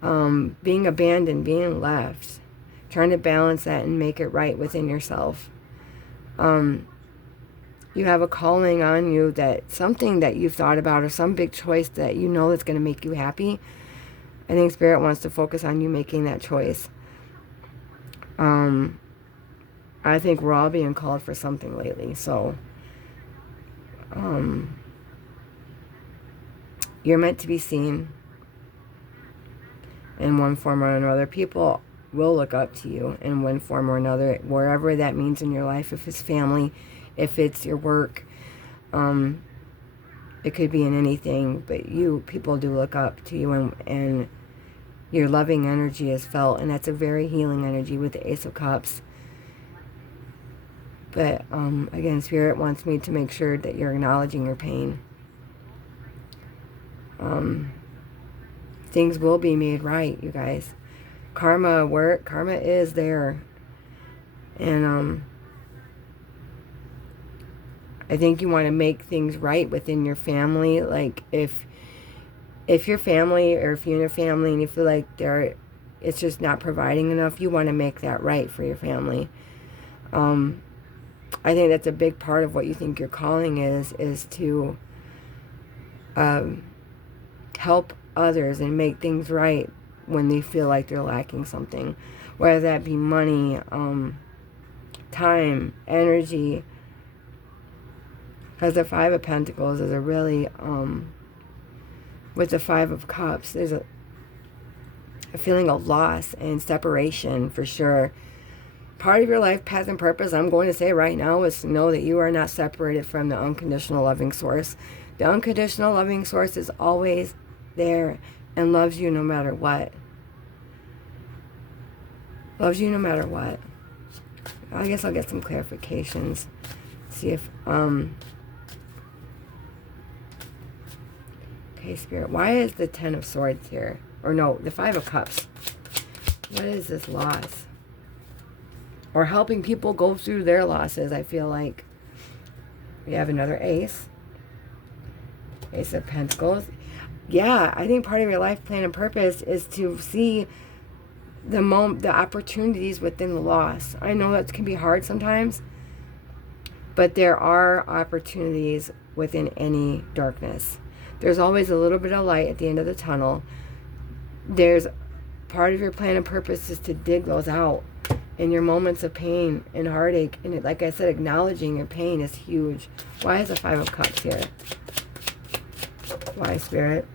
being abandoned, being left, trying to balance that and make it right within yourself. You have a calling on you, that something that you've thought about, or some big choice that you know that's going to make you happy. I think Spirit wants to focus on you making that choice. I think we're all being called for something lately. So, you're meant to be seen in one form or another. People will look up to you in one form or another, wherever that means in your life. If it's family, if it's your work, it could be in anything, but people do look up to you, and your loving energy is felt, and that's a very healing energy with the Ace of Cups. But again, Spirit wants me to make sure that you're acknowledging your pain. Things will be made right, you guys. Karma is there. And I think you want to make things right within your family. Like if your family, or if you're in a family and you feel like it's just not providing enough, you want to make that right for your family. I think that's a big part of what you think your calling is to help others and make things right when they feel like they're lacking something, whether that be money, time, energy. Because the Five of Pentacles is a really, with the Five of Cups, there's a feeling of loss and separation for sure. Part of your life path and purpose, I'm going to say right now, is to know that you are not separated from the unconditional loving source. The unconditional loving source is always there and loves you no matter what. Loves you no matter what. I guess I'll get some clarifications. See if, okay, Spirit, why is the Ten of Swords here? Or no, the Five of Cups. What is this loss? Or helping people go through their losses, I feel like. We have another Ace. Ace of Pentacles. Yeah, I think part of your life plan and purpose is to see the opportunities within the loss. I know that can be hard sometimes, but there are opportunities within any darkness. There's always a little bit of light at the end of the tunnel. There's part of your plan and purpose is to dig those out in your moments of pain and heartache. And like I said, acknowledging your pain is huge. Why is the Five of Cups here? Why, Spirit?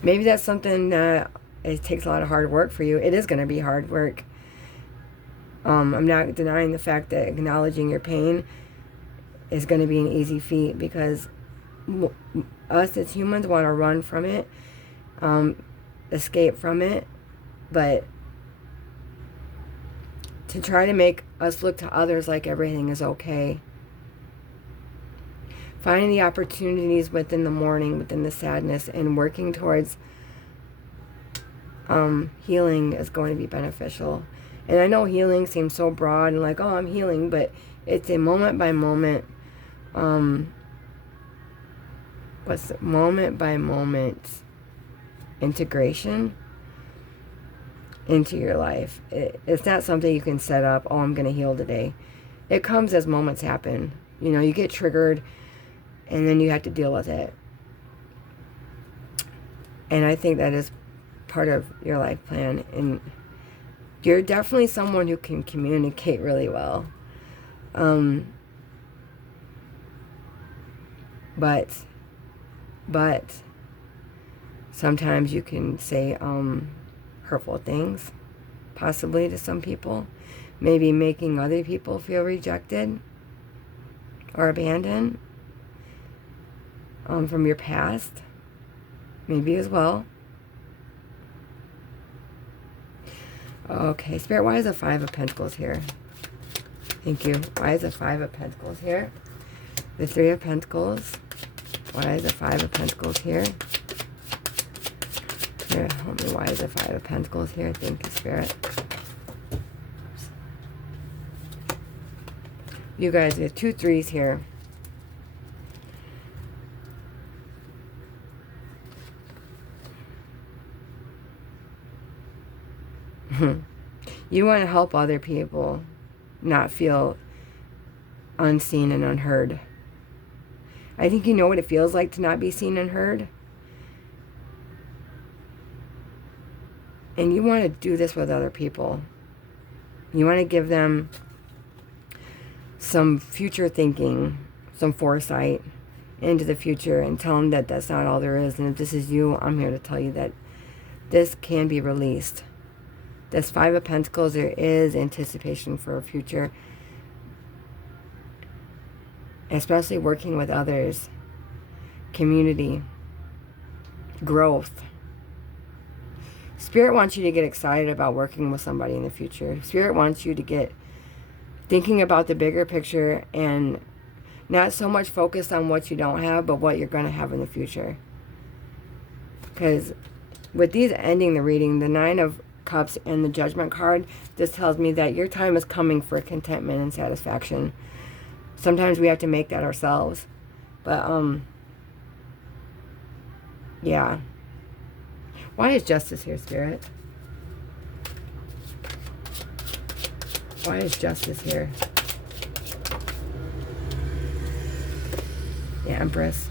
Maybe that's something that it takes a lot of hard work for you. It is going to be hard work. I'm not denying the fact that acknowledging your pain is going to be an easy feat, because us as humans want to run from it, escape from it, but to try to make us look to others like everything is okay. Finding the opportunities within the mourning, within the sadness, and working towards healing is going to be beneficial. And I know healing seems so broad and like, oh, I'm healing, but it's a moment by moment, moment by moment integration into your life. It's not something you can set up, oh, I'm going to heal today. It comes as moments happen. You know, you get triggered, and then you have to deal with it. And I think that is part of your life plan. And you're definitely someone who can communicate really well. But sometimes you can say hurtful things, possibly to some people. Maybe making other people feel rejected or abandoned from your past. Maybe as well. Okay, Spirit, why is the Five of Pentacles here? Thank you. Why is the Five of Pentacles here? The Three of Pentacles. Why is the Five of Pentacles here? Here, help me. Why is the Five of Pentacles here? Thank you, Spirit. You guys, there's 2 3s here. You want to help other people not feel unseen and unheard. I think you know what it feels like to not be seen and heard. And you want to do this with other people. You want to give them some future thinking, some foresight into the future, and tell them that that's not all there is. And if this is you, I'm here to tell you that this can be released. This Five of Pentacles, there is anticipation for a future, especially working with others, community, growth. Spirit wants you to get excited about working with somebody in the future. Spirit wants you to get thinking about the bigger picture and not so much focused on what you don't have, but what you're going to have in the future. Because with these ending the reading, the Nine of Cups and the Judgment card, this tells me that your time is coming for contentment and satisfaction. Sometimes we have to make that ourselves. But, yeah. Why is Justice here, Spirit? Why is Justice here? The Empress.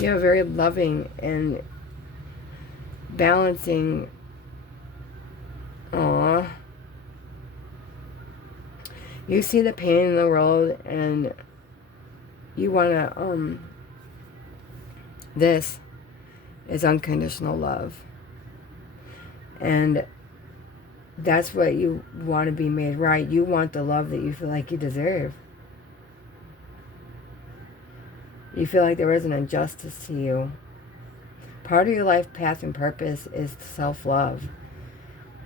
You have a very loving and balancing. Aww. You see the pain in the world, and you want to, this is unconditional love. And that's what you want to be made right. You want the love that you feel like you deserve. You feel like there is an injustice to you. Part of your life path and purpose is self-love.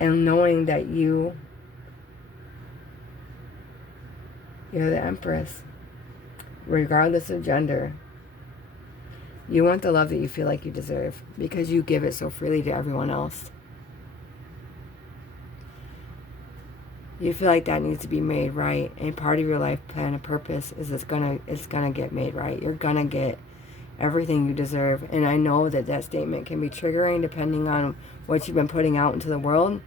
And knowing that you're the Empress, regardless of gender. You want the love that you feel like you deserve because you give it so freely to everyone else. You feel like that needs to be made right, and part of your life plan and purpose is it's gonna get made right. You're gonna get everything you deserve. And I know that that statement can be triggering depending on what you've been putting out into the world,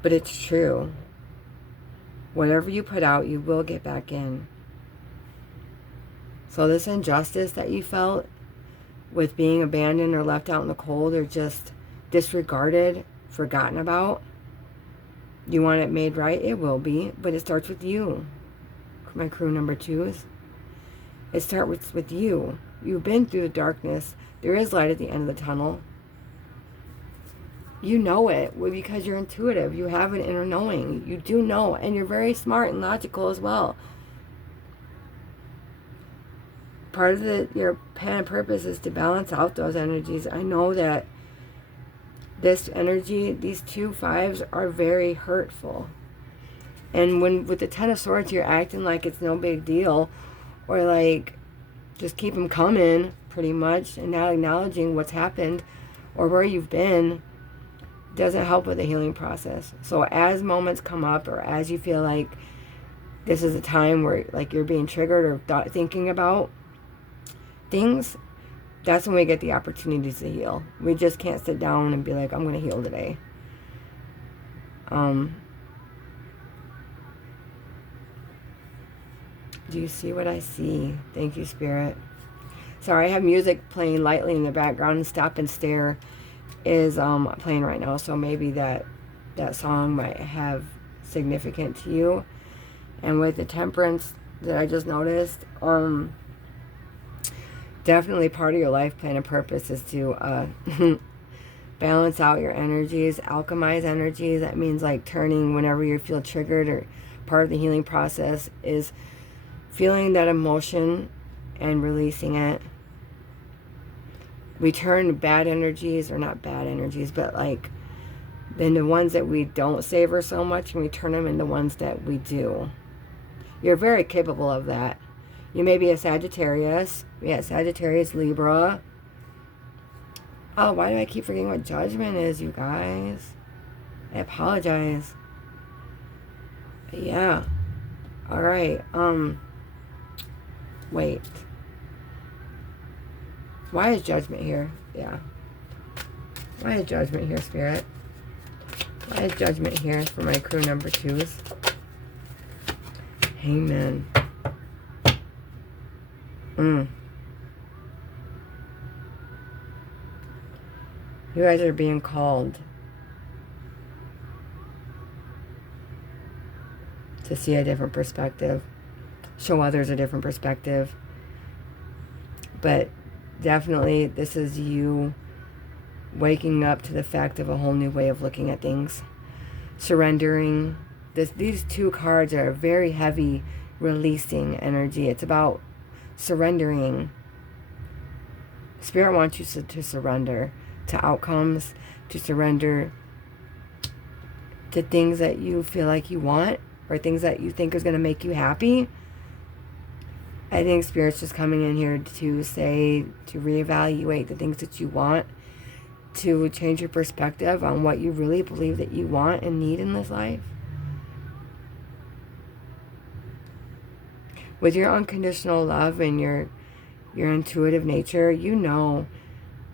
but it's true. Whatever you put out, you will get back in. So this injustice that you felt with being abandoned or left out in the cold or just disregarded, forgotten about, you want it made right? It will be, but it starts with you. My crew number 2s. It starts with you. You've been through the darkness. There is light at the end of the tunnel. You know it because you're intuitive. You have an inner knowing. You do know, and you're very smart and logical as well. Part of your plan and purpose is to balance out those energies. I know that this energy, these 2 5s are very hurtful. And when with the 10 of Swords, you're acting like it's no big deal, or like just keep them coming, pretty much, and not acknowledging what's happened or where you've been, doesn't help with the healing process. So as moments come up, or as you feel like this is a time where like you're being triggered or thinking about things, that's when we get the opportunities to heal. We just can't sit down and be like, I'm going to heal today. Do you see what I see? Thank you, Spirit. Sorry, I have music playing lightly in the background. Stop and Stare is playing right now, so maybe that song might have significant to you. And with the Temperance that I just noticed, definitely part of your life plan and purpose is to balance out your energies, alchemize energies. That means like turning whenever you feel triggered, or part of the healing process is feeling that emotion and releasing it. We turn bad energies, or not bad energies, but like then the ones that we don't savor so much, and we turn them into ones that we do. You're very capable of that. You may be a Sagittarius. Yeah, Sagittarius, Libra. Oh, why do I keep forgetting what judgment is, you guys? I apologize. Yeah. All right. Wait. Why is judgment here? Yeah. Why is judgment here, Spirit? Why is judgment here for my crew number 2s? Amen. You guys are being called to see a different perspective. Show others a different perspective. But definitely this is you waking up to the fact of a whole new way of looking at things. Surrendering. These 2 cards are very heavy releasing energy. It's about surrendering. Spirit wants you to surrender to outcomes, to surrender to things that you feel like you want or things that you think is going to make you happy. I think Spirit's just coming in here to say, to reevaluate the things that you want, to change your perspective on what you really believe that you want and need in this life. With your unconditional love and your intuitive nature, you know,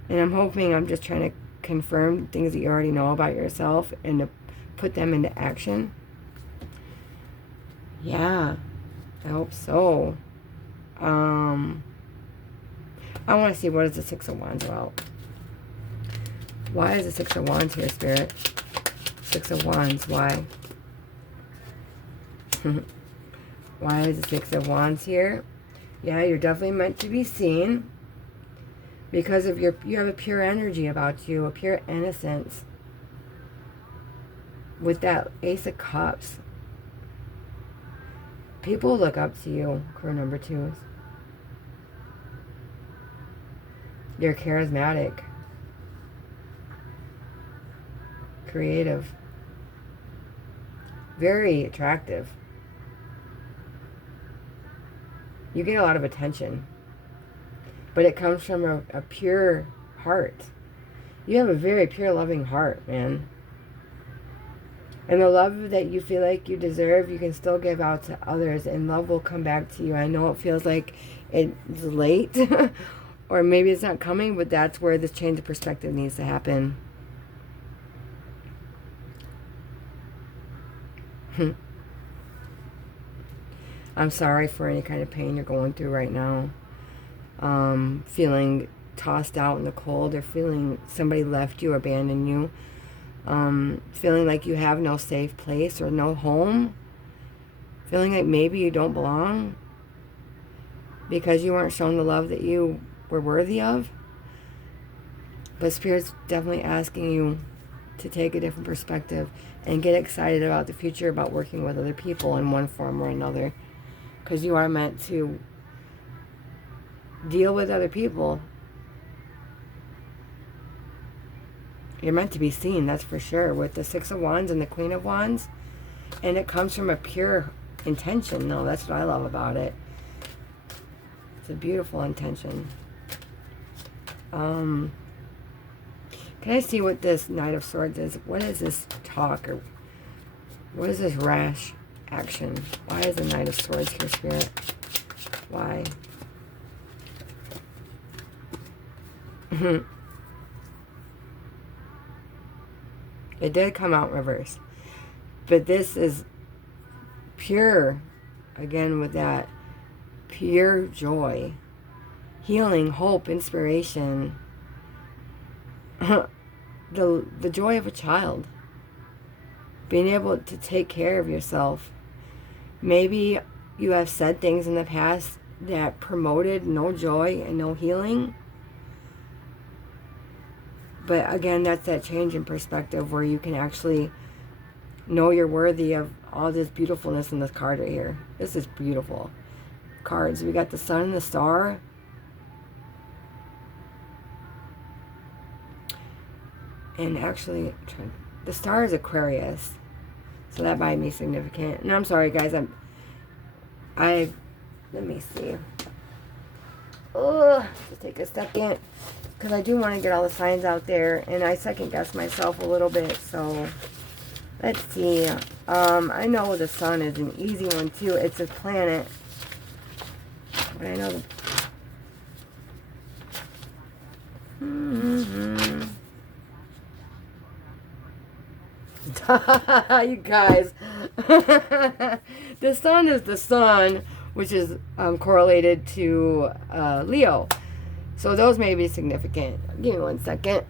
and I'm hoping, I'm just trying to confirm things that you already know about yourself and to put them into action. Yeah, I hope so. I want to see, what is the 6 of Wands about? Why is the 6 of Wands here, Spirit? 6 of Wands, why? Why is the 6 of Wands here? Yeah, you're definitely meant to be seen because of you have a pure energy about you, a pure innocence. With that Ace of Cups, people look up to you, crew number 2s. You're charismatic, creative, very attractive. You get a lot of attention, but it comes from a pure heart. You have a very pure, loving heart, man. And the love that you feel like you deserve, you can still give out to others, and love will come back to you. I know it feels like it's late, or maybe it's not coming, but that's where this change of perspective needs to happen. I'm sorry for any kind of pain you're going through right now. Feeling tossed out in the cold, or feeling somebody left you, abandoned you. Feeling like you have no safe place or no home. Feeling like maybe you don't belong because you weren't shown the love that you were worthy of. But Spirit's definitely asking you to take a different perspective and get excited about the future, about working with other people in one form or another. Because you are meant to deal with other people. You're meant to be seen, that's for sure, with the 6 of Wands and the Queen of Wands. And it comes from a pure intention. No, that's what I love about it. It's a beautiful intention. Can I see what this Knight of Swords is? What is this talk? Or what is this rash action? Why is the Knight of Swords here, Spirit? Why? It did come out reversed. But this is pure, again with that pure joy, healing, hope, inspiration, the joy of a child, being able to take care of yourself. Maybe you have said things in the past that promoted no joy and no healing. But again, that's that change in perspective where you can actually know you're worthy of all this beautifulness in this card right here. This is beautiful. Cards. We got the sun and the star. And actually, the star is Aquarius. So that might be significant. And I'm sorry, guys. Let me see. Oh, just take a second, because I do want to get all the signs out there, and I second guess myself a little bit. So let's see. I know the sun is an easy one too. It's a planet, but I know you guys. The sun is the sun, which is correlated to Leo. So those may be significant. Give me 1 second.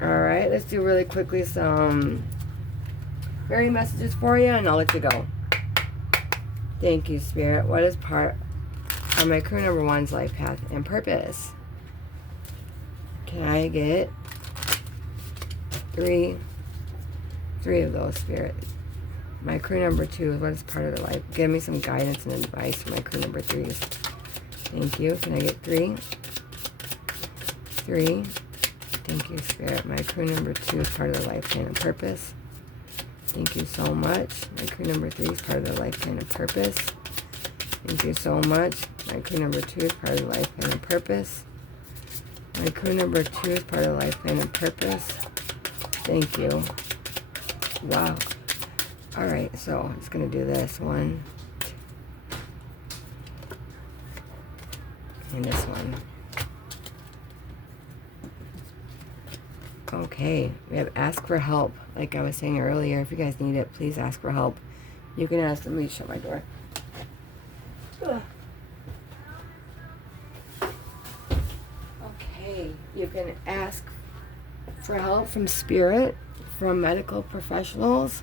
Alright, let's do really quickly some fairy messages for you, and I'll let you go. Thank you, Spirit. What is part of my crew number 1's life path and purpose? Can I get three of those, Spirit? My crew number 2 is what is part of their life. Give me some guidance and advice for my crew number 3s. Thank you. Can I get 3? 3. Thank you, Spirit. My crew number 2 is part of their life plan and purpose. Thank you so much. My crew number 3 is part of their life plan and purpose. Thank you so much. My crew number 2 is part of the life plan and purpose. My crew number 2 is part of the life plan and purpose. Thank you. Wow. Alright, so I'm just going to do this 1, 2, and this one. Okay, we have ask for help. Like I was saying earlier, if you guys need it, please ask for help. You can ask them. Let me shut my door. Ugh. Okay, you can ask for help from Spirit, from medical professionals,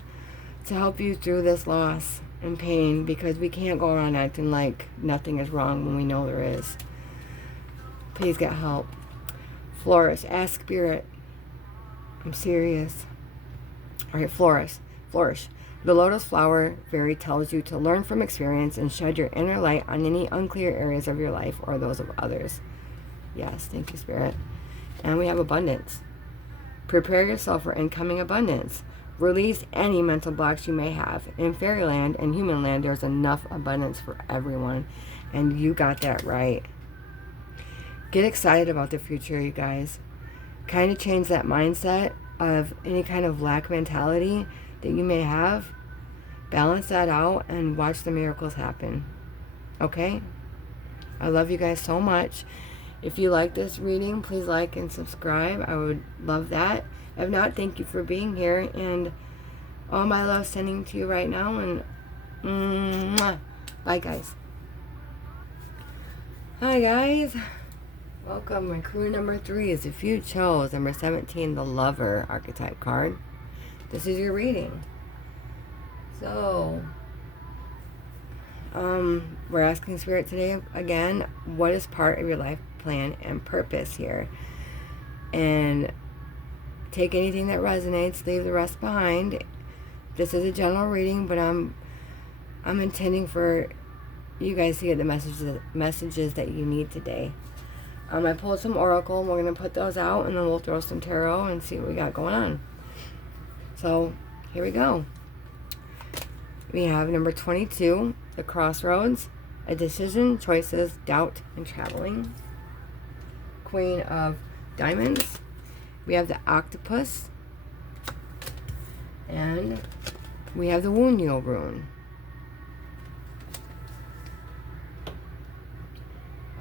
to help you through this loss and pain, because we can't go around acting like nothing is wrong when we know there is. Please get help. Florist, ask Spirit. I'm serious. Alright, flourish. The lotus flower fairy tells you to learn from experience and shed your inner light on any unclear areas of your life or those of others. Yes, thank you, Spirit. And we have abundance. Prepare yourself for incoming abundance. Release any mental blocks you may have. In fairyland and human land, there's enough abundance for everyone. And you got that right. Get excited about the future, you guys. Kind of change that mindset of any kind of lack mentality that you may have. Balance that out and watch the miracles happen. Okay? I love you guys so much. If you like this reading, please like and subscribe. I would love that. If not, thank you for being here. And all my love sending to you right now. And mwah. Bye, guys. Hi, guys. Welcome. My crew number 3 is if you chose number 17, the Lover archetype card. This is your reading. So, we're asking Spirit today again, what is part of your life plan and purpose here? And take anything that resonates, leave the rest behind. This is a general reading, but I'm intending for you guys to get the messages that you need today. I pulled some oracle, and we're going to put those out, and then we'll throw some tarot and see what we got going on. So, here we go. We have number 22, the Crossroads, a decision, choices, doubt, and traveling. Queen of Diamonds. We have the Octopus. And we have the Wunyo rune.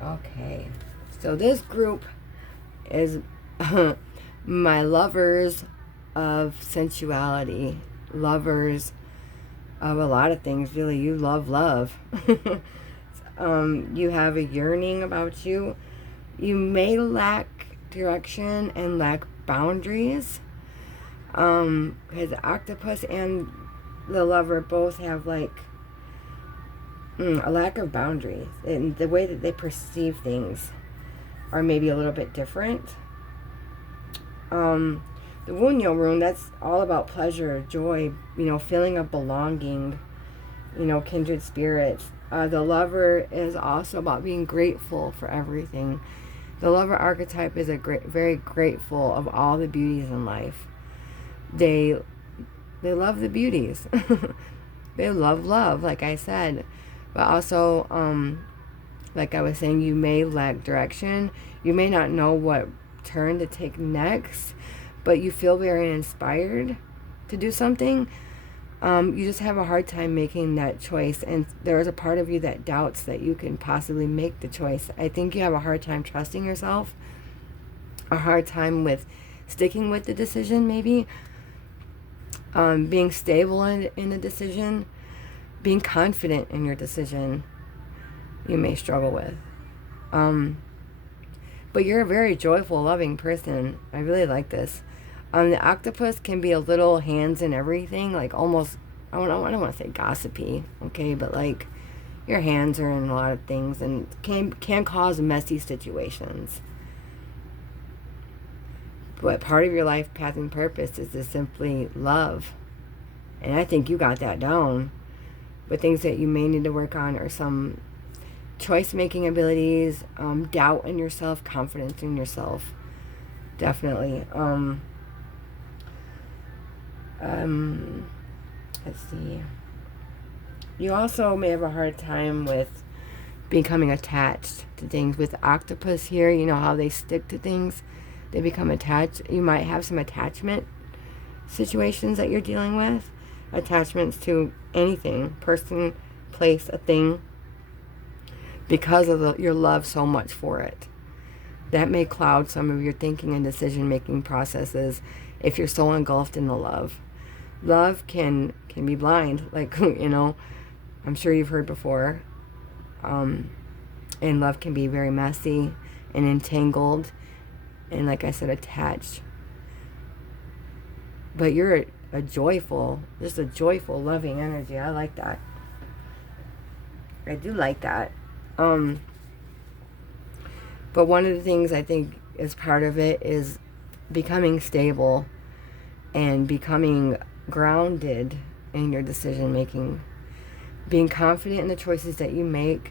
Okay. So this group is my lovers of sensuality, lovers of a lot of things, really. You love. You have a yearning about you. You may lack direction and lack boundaries. Because the octopus and the lover both have like a lack of boundaries, and the way that they perceive things are maybe a little bit different. The Wunyo rune, that's all about pleasure, joy, feeling of belonging, kindred spirits. The lover is also about being grateful for everything. The lover archetype is very grateful of all the beauties in life. They love the beauties. They love love, like I said. But also, like I was saying, you may lack direction. You may not know what turn to take next, but you feel very inspired to do something. You just have a hard time making that choice, and there is a part of you that doubts that you can possibly make the choice. I think you have a hard time trusting yourself, a hard time with sticking with the decision, maybe. Being stable in a decision, being confident in your decision, you may struggle with. But you're a very joyful, loving person. I really like this. The octopus can be a little hands in everything, like almost, I don't want to say gossipy, okay, but like your hands are in a lot of things and can cause messy situations. But part of your life path and purpose is to simply love. And I think you got that down. But things that you may need to work on are some choice-making abilities, doubt in yourself, confidence in yourself. Definitely. Let's see. You also may have a hard time with becoming attached to things. With octopus here, you know how they stick to things? They become attached. You might have some attachment situations that you're dealing with. Attachments to anything, person, place, a thing, because of your love so much for it. That may cloud some of your thinking and decision-making processes if you're so engulfed in the love. Love can be blind, like, you know, I'm sure you've heard before. And love can be very messy and entangled and, like I said, attached. But you're a joyful, just a joyful, loving energy. I like that. I do like that. But one of the things I think is part of it is becoming stable and becoming grounded in your decision making. Being confident in the choices that you make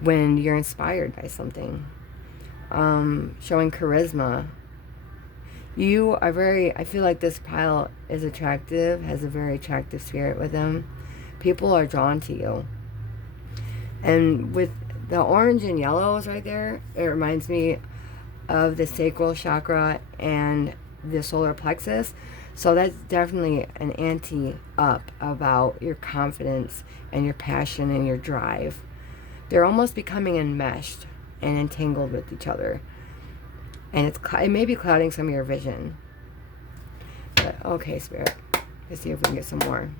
when you're inspired by something. Showing charisma. You are I feel like this pile is attractive, has a very attractive spirit with them. People are drawn to you. And with the orange and yellows right there, it reminds me of the sacral chakra and the solar plexus. So that's definitely an anti-up about your confidence and your passion and your drive. They're almost becoming enmeshed and entangled with each other. And it may be clouding some of your vision. But, okay, Spirit. Let's see if we can get some more.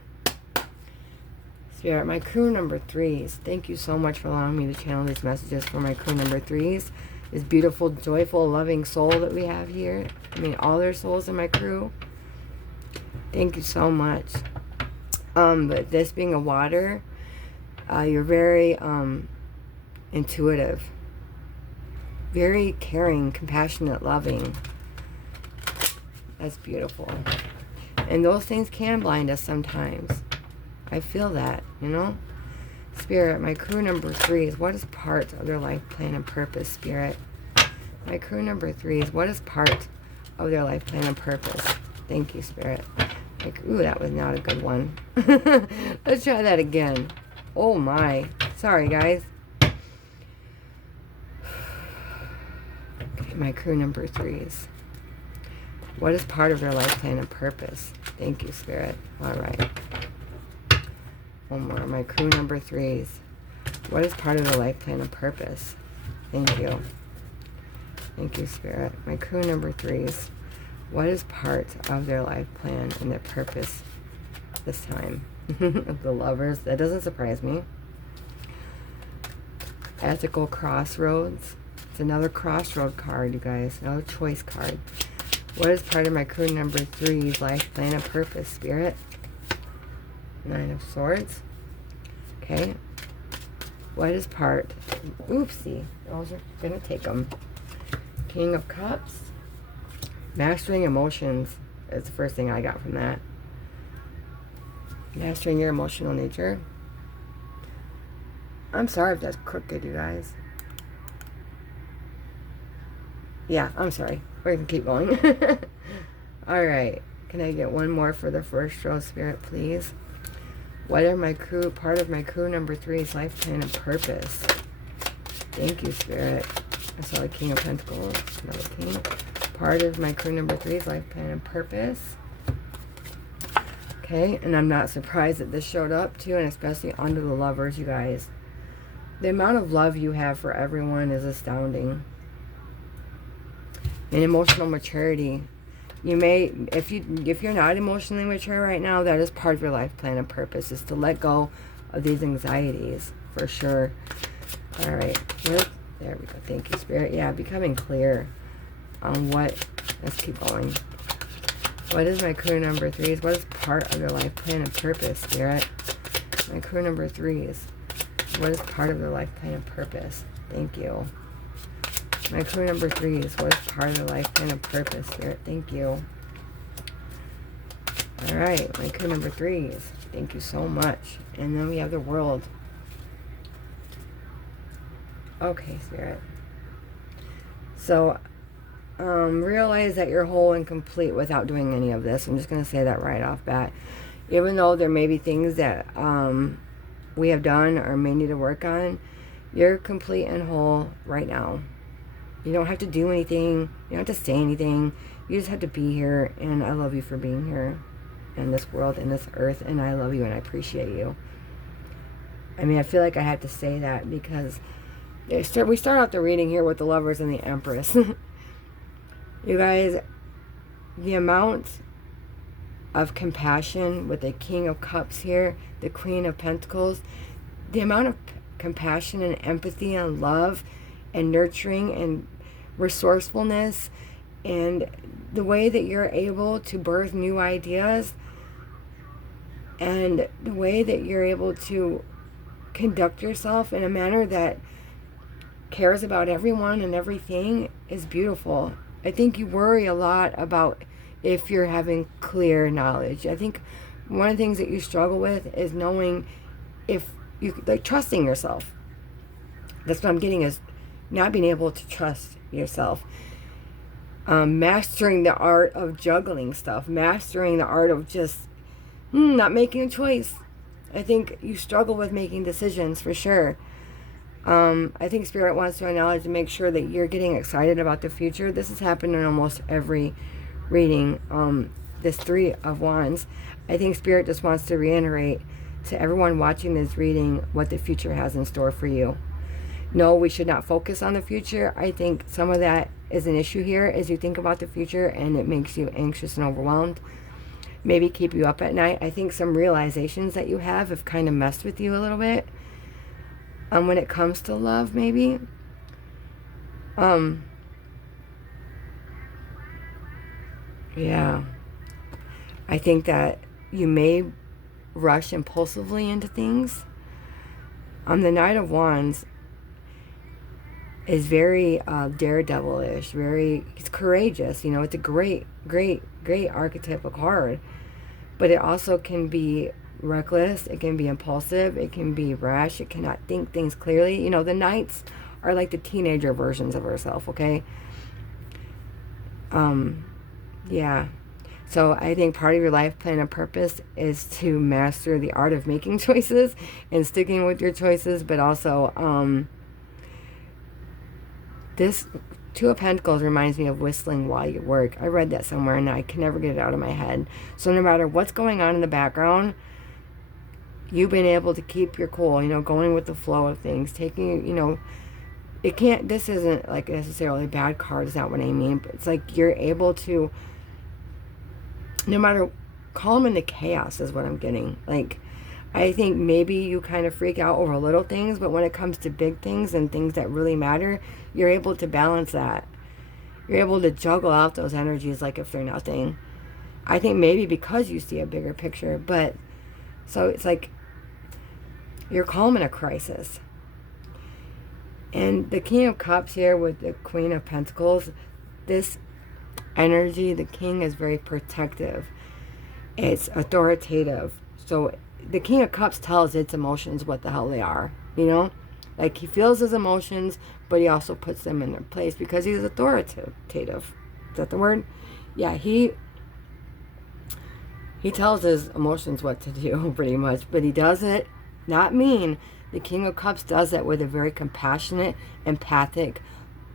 Spirit, my crew number 3s. Thank you so much for allowing me to channel these messages for my crew number 3s. This beautiful, joyful, loving soul that we have here. I mean, all their souls in my crew. Thank you so much. But this being a water, you're very intuitive. Very caring, compassionate, loving. That's beautiful. And those things can blind us sometimes. I feel that, you know? Spirit, my crew number 3s, what is part of their life plan and purpose, Spirit? My crew number 3s, what is part of their life plan and purpose? Thank you, Spirit. Ooh, that was not a good one. Let's try that again. Oh my. Sorry, guys. Okay, my crew number 3s. What is part of their life plan and purpose? Thank you, Spirit. All right. One more. My crew number 3s. What is part of their life plan and purpose? Thank you. Thank you, Spirit. My crew number 3s. What is part of their life plan and their purpose this time? Of the Lovers. That doesn't surprise me. Ethical Crossroads. It's another crossroad card, you guys. Another choice card. What is part of my crew number 3's life plan and purpose, Spirit? 9 of Swords. Okay. What is part? Oopsie. Those are going to take them. King of Cups. Mastering emotions is the first thing I got from that. Mastering your emotional nature. I'm sorry if that's crooked, you guys. Yeah, I'm sorry. We can keep going. Alright. Can I get one more for the first row, Spirit, please? What are my crew, part of my crew number 3's life plan and purpose? Thank you, Spirit. I saw the King of Pentacles, another King. Part of my crew number 3's life plan and purpose. Okay, and I'm not surprised that this showed up too, and especially under the Lovers, you guys. The amount of love you have for everyone is astounding. And emotional maturity. You may, if you're not emotionally mature right now, that is part of your life plan and purpose, is to let go of these anxieties, for sure. All right, there we go. Thank you, Spirit. Yeah, becoming clear on what, let's keep going. What is my crew number 3's? What is part of their life plan and purpose, Spirit? My crew number 3's. What is part of their life plan and purpose? Thank you. My crew number 3's. What is part of their life plan and purpose, Spirit? Thank you. All right, my crew number 3's. Thank you so much. And then we have the World. Okay, Spirit. So, realize that you're whole and complete without doing any of this. I'm just going to say that right off bat. Even though there may be things that we have done or may need to work on, you're complete and whole right now. You don't have to do anything. You don't have to say anything. You just have to be here. And I love you for being here in this world, in this earth. And I love you and I appreciate you. I mean, I feel like I have to say that because we start out the reading here with the Lovers and the Empress. You guys, the amount of compassion with the King of Cups here, the Queen of Pentacles, the amount of compassion and empathy and love and nurturing and resourcefulness, and the way that you're able to birth new ideas, and the way that you're able to conduct yourself in a manner that cares about everyone and everything is beautiful. I think you worry a lot about if you're having clear knowledge. I think one of the things that you struggle with is knowing if you, like, trusting yourself. That's what I'm getting, is not being able to trust yourself. Mastering the art of juggling stuff. Mastering the art of just not making a choice. I think you struggle with making decisions, for sure. I think Spirit wants to acknowledge and make sure that you're getting excited about the future. This has happened in almost every reading. This 3 of Wands. I think Spirit just wants to reiterate to everyone watching this reading what the future has in store for you. No, we should not focus on the future. I think some of that is an issue here as you think about the future, and it makes you anxious and overwhelmed. Maybe keep you up at night. I think some realizations that you have kind of messed with you a little bit. When it comes to love, maybe. Yeah. I think that you may rush impulsively into things. The Knight of Wands is very daredevil-ish, he's courageous. You know, it's a great archetypal card. But it also can be reckless, it can be impulsive, it can be rash, it cannot think things clearly. You know, the Knights are like the teenager versions of herself, okay? Yeah. So I think part of your life plan and purpose is to master the art of making choices and sticking with your choices, but also this 2 of Pentacles reminds me of whistling while you work. I read that somewhere and I can never get it out of my head. So no matter what's going on in the background, you've been able to keep your cool, you know, going with the flow of things, taking, you know, this isn't like necessarily a bad card, is not what I mean, but it's like you're able to, no matter, calm in the chaos is what I'm getting. Like, I think maybe you kind of freak out over little things, but when it comes to big things and things that really matter, you're able to balance that. You're able to juggle out those energies like if they're nothing. I think maybe because you see a bigger picture, but so it's like you're calm in a crisis. And the King of Cups here with the Queen of Pentacles, this energy, the King is very protective. It's authoritative. So the King of Cups tells its emotions what the hell they are, you know? Like, he feels his emotions, but he also puts them in their place because he's authoritative. Is that the word? Yeah, he He tells his emotions what to do, pretty much. But he does it, not mean. The King of Cups does that with a very compassionate, empathic,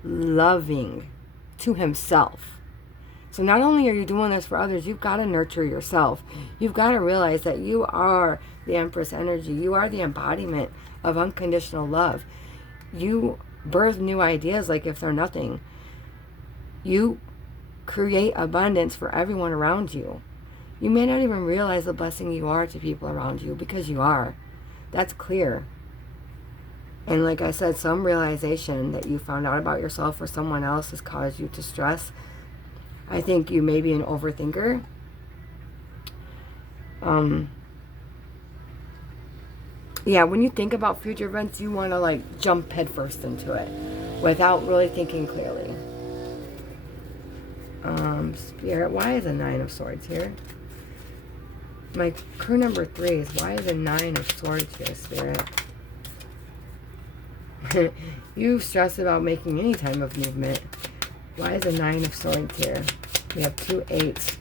loving to himself. So not only are you doing this for others, you've got to nurture yourself. You've got to realize that you are the Empress energy. You are the embodiment of unconditional love. You birth new ideas like if they're nothing. You create abundance for everyone around you. You may not even realize the blessing you are to people around you, because you are. That's clear. And like I said, some realization that you found out about yourself or someone else has caused you to stress. I think you may be an overthinker. Yeah, when you think about future events, you want to like jump headfirst into it without really thinking clearly. Spirit, why is a 9 of Swords here? My crew number 3 is, why is a 9 of Swords here, Spirit? You stress about making any type of movement. Why is a 9 of Swords here? We have 2 8s.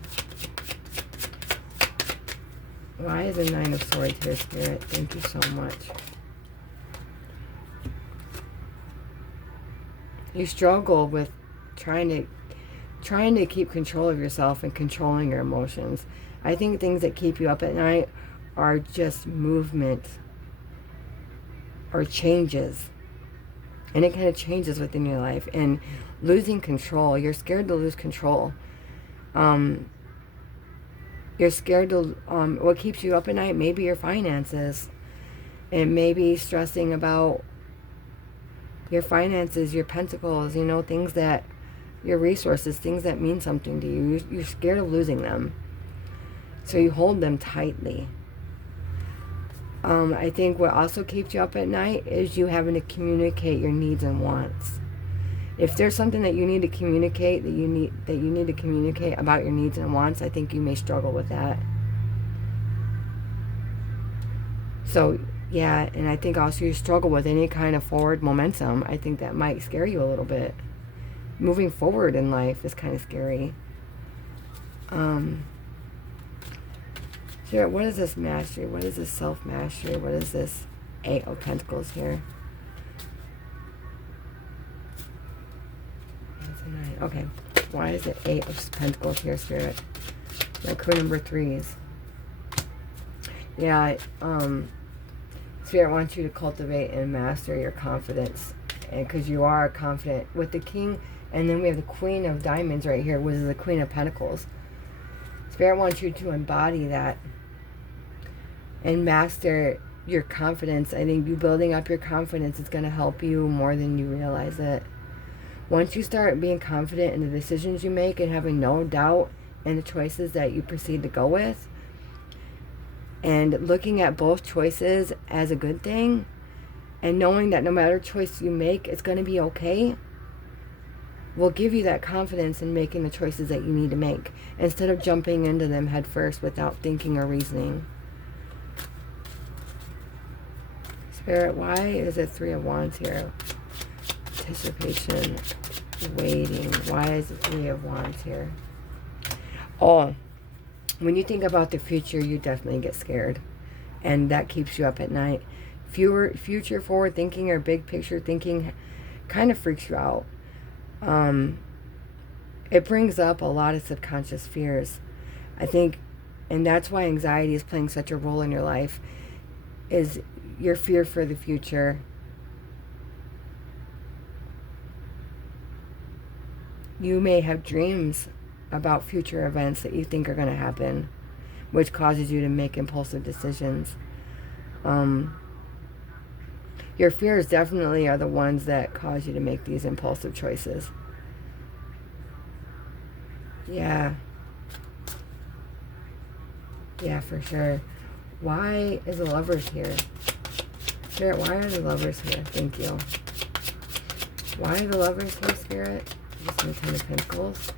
Why is a 9 of Swords here, Spirit? Thank you so much. You struggle with trying to keep control of yourself and controlling your emotions. I think things that keep you up at night are just movement or changes. And it kind of changes within your life. And losing control. You're scared to lose control. You're scared to... what keeps you up at night? Maybe your finances. And maybe stressing about your finances, your pentacles, you know, things that... your resources, things that mean something to you. You're scared of losing them. So you hold them tightly. I think what also keeps you up at night is you having to communicate your needs and wants. If there's something that you need to communicate, that you need to communicate about your needs and wants, I think you may struggle with that. So, yeah, and I think also you struggle with any kind of forward momentum. I think that might scare you a little bit. Moving forward in life is kind of scary. Sure, what is this mastery? What is this self-mastery? What is this 8 of Pentacles here? That's a 9. Okay. Why is it 8 of Pentacles here, Spirit? My crew number 3s. Yeah, Spirit wants you to cultivate and master your confidence. And because you are confident with the King, and then we have the Queen of Diamonds right here, which is the Queen of Pentacles. Spirit wants you to embody that and master your confidence. I think you building up your confidence is going to help you more than you realize it. Once you start being confident in the decisions you make and having no doubt in the choices that you proceed to go with, and looking at both choices as a good thing, and knowing that no matter choice you make, it's going to be okay, will give you that confidence in making the choices that you need to make, instead of jumping into them head first without thinking or reasoning. Spirit, why is it 3 of Wands here? Anticipation, waiting. Why is it 3 of Wands here? Oh, when you think about the future, you definitely get scared. And that keeps you up at night. Future forward thinking or big picture thinking kind of freaks you out. It brings up a lot of subconscious fears, I think, and that's why anxiety is playing such a role in your life, is your fear for the future. You may have dreams about future events that you think are going to happen, which causes you to make impulsive decisions. Your fears definitely are the ones that cause you to make these impulsive choices. Yeah. Yeah, for sure. Why is the Lovers here? Spirit, why are the Lovers here? Thank you. Why are the Lovers here, Spirit? Just some 10 of Pentacles.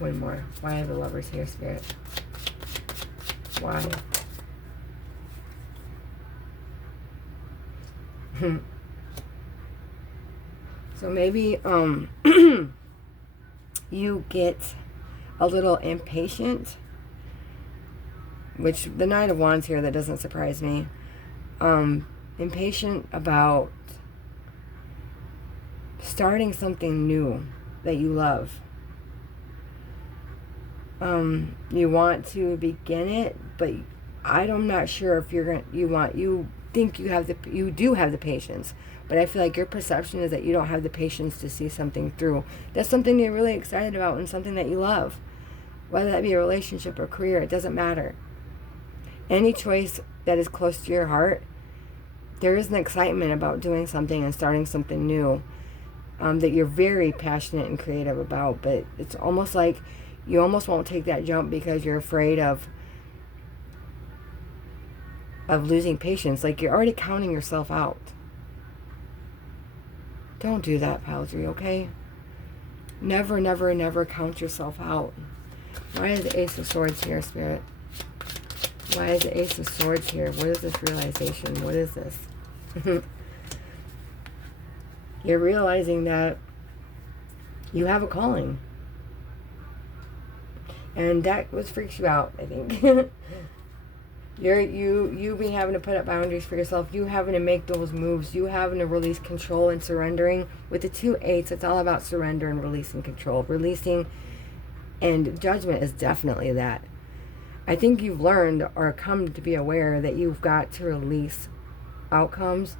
One more. Why are the Lovers here, Spirit? Why? So maybe you get a little impatient, which the Knight of Wands here, that doesn't surprise me. Impatient about starting something new that you love. You want to begin it, but I'm not sure if you think you do have the patience, but I feel like your perception is that you don't have the patience to see something through. That's something you're really excited about and something that you love. Whether that be a relationship or career, it doesn't matter. Any choice that is close to your heart, there is an excitement about doing something and starting something new that you're very passionate and creative about, but it's almost like you almost won't take that jump because you're afraid of losing patience. Like you're already counting yourself out. Don't do that, pile 3, okay? Never, never, never count yourself out. Why is the Ace of Swords here, Spirit? Why is the Ace of Swords here? What is this realization? What is this? You're realizing that you have a calling. And that freaks you out, I think. You be having to put up boundaries for yourself. You having to make those moves. You having to release control and surrendering. With the 2 8s, it's all about surrender and releasing control. Releasing, and judgment is definitely that. I think you've learned or come to be aware that you've got to release outcomes.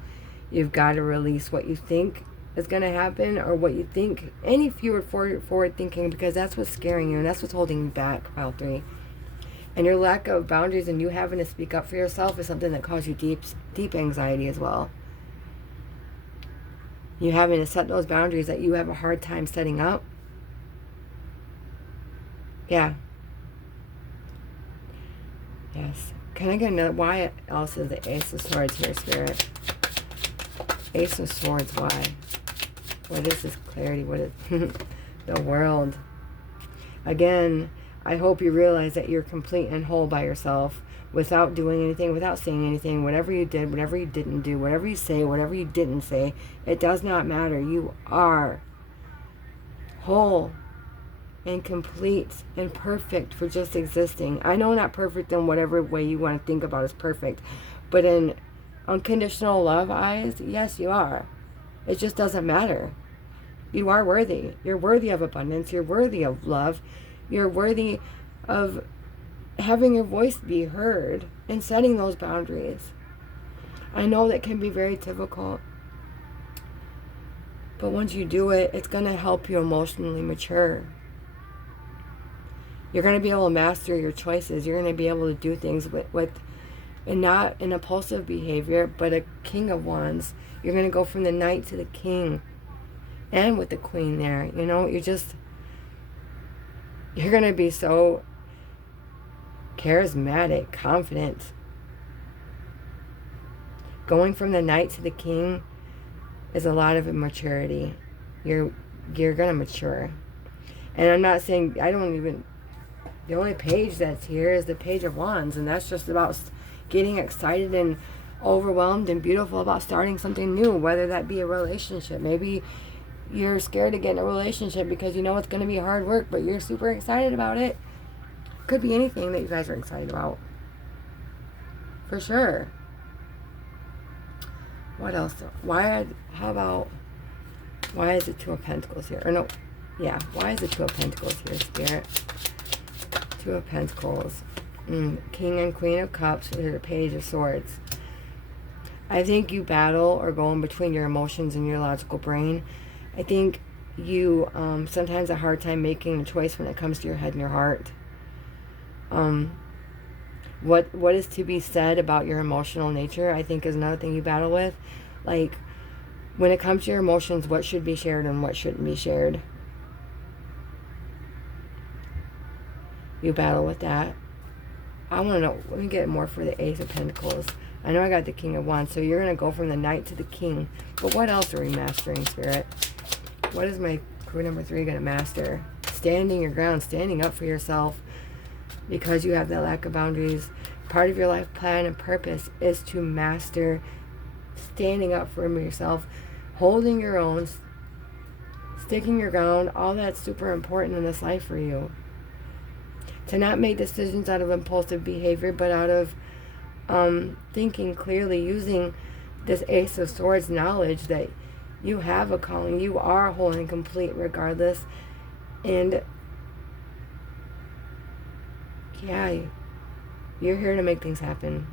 You've got to release what you think is going to happen, or what you think, any forward thinking, because that's what's scaring you and that's what's holding you back, pile 3. And your lack of boundaries and you having to speak up for yourself is something that causes you deep anxiety as well. You having to set those boundaries that you have a hard time setting up. Yeah. Yes. Can I get another? Why else is the Ace of Swords here, Spirit? Ace of Swords, why? What is this clarity? What is the World? Again, I hope you realize that you're complete and whole by yourself, without doing anything, without saying anything. Whatever you did, whatever you didn't do, whatever you say, whatever you didn't say, it does not matter. You are whole and complete and perfect for just existing. I know not perfect in whatever way you want to think about as perfect, but in unconditional love eyes, yes, you are. It just doesn't matter. You are worthy. You're worthy of abundance. You're worthy of love. You're worthy of having your voice be heard and setting those boundaries. I know that can be very difficult, but once you do it, it's going to help you emotionally mature. You're going to be able to master your choices. You're going to be able to do things with and not an impulsive behavior, but a King of Wands. You're going to go from the Knight to the King, and with the Queen there. You know, you're going to be so charismatic, confident. Going from the Knight to the King is a lot of immaturity. You're going to mature. And I'm not saying, the only page that's here is the Page of Wands, and that's just about getting excited and overwhelmed and beautiful about starting something new, whether that be a relationship. Maybe you're scared to get in a relationship because you know it's going to be hard work, but you're super excited about it. Could be anything that you guys are excited about. For sure. What else? Why is the Two of Pentacles here? Or no, yeah, why is the Two of Pentacles here, Spirit? Two of Pentacles. King and Queen of Cups, and the Page of Swords. I think you battle or go in between your emotions and your logical brain. I think you sometimes have a hard time making a choice when it comes to your head and your heart. What is to be said about your emotional nature, I think, is another thing you battle with. Like, when it comes to your emotions, what should be shared and what shouldn't be shared. You battle with that. I want to know. Let me get more for the Ace of Pentacles. I know I got the King of Wands, so you're going to go from the Knight to the King. But what else are we mastering, Spirit? What is my crew number 3 going to master? Standing your ground, standing up for yourself, because you have that lack of boundaries. Part of your life plan and purpose is to master standing up for yourself, holding your own, sticking your ground, all that's super important in this life for you. To not make decisions out of impulsive behavior, but out of thinking clearly, using this Ace of Swords knowledge that you have a calling, you are whole and complete regardless. And yeah, you're here to make things happen.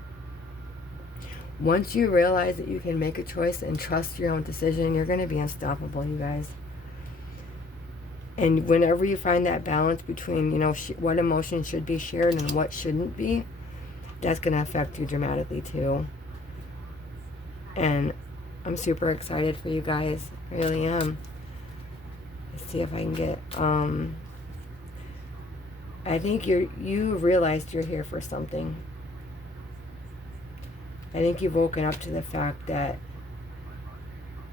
Once you realize that you can make a choice and trust your own decision, you're going to be unstoppable, you guys. And whenever you find that balance between, you know, what emotions should be shared and what shouldn't be, that's going to affect you dramatically too. And I'm super excited for you guys. I really am. Let's see if I can get, I think you realized you're here for something. I think you've woken up to the fact that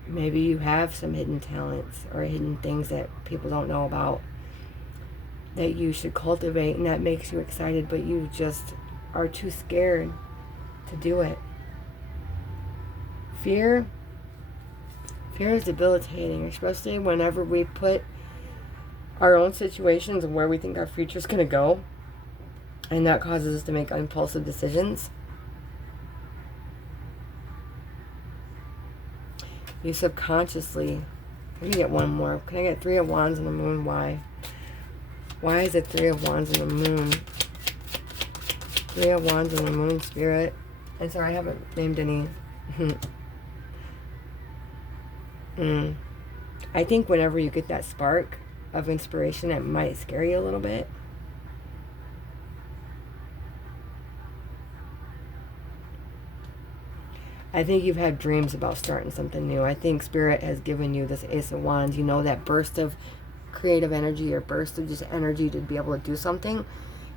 maybe you have some hidden talents or hidden things that people don't know about that you should cultivate, and that makes you excited, but you just are too scared to do it. Fear is debilitating, especially whenever we put our own situations and where we think our future is going to go, and that causes us to make impulsive decisions. You subconsciously, let me get one more. Can I get 3 of Wands and the Moon? Why? Why is it 3 of Wands and the Moon? 3 of Wands and the Moon, Spirit. And sorry, I haven't named any. I think whenever you get that spark of inspiration, it might scare you a little bit. I think you've had dreams about starting something new. I think Spirit has given you this Ace of Wands. You know, that burst of creative energy or burst of just energy to be able to do something.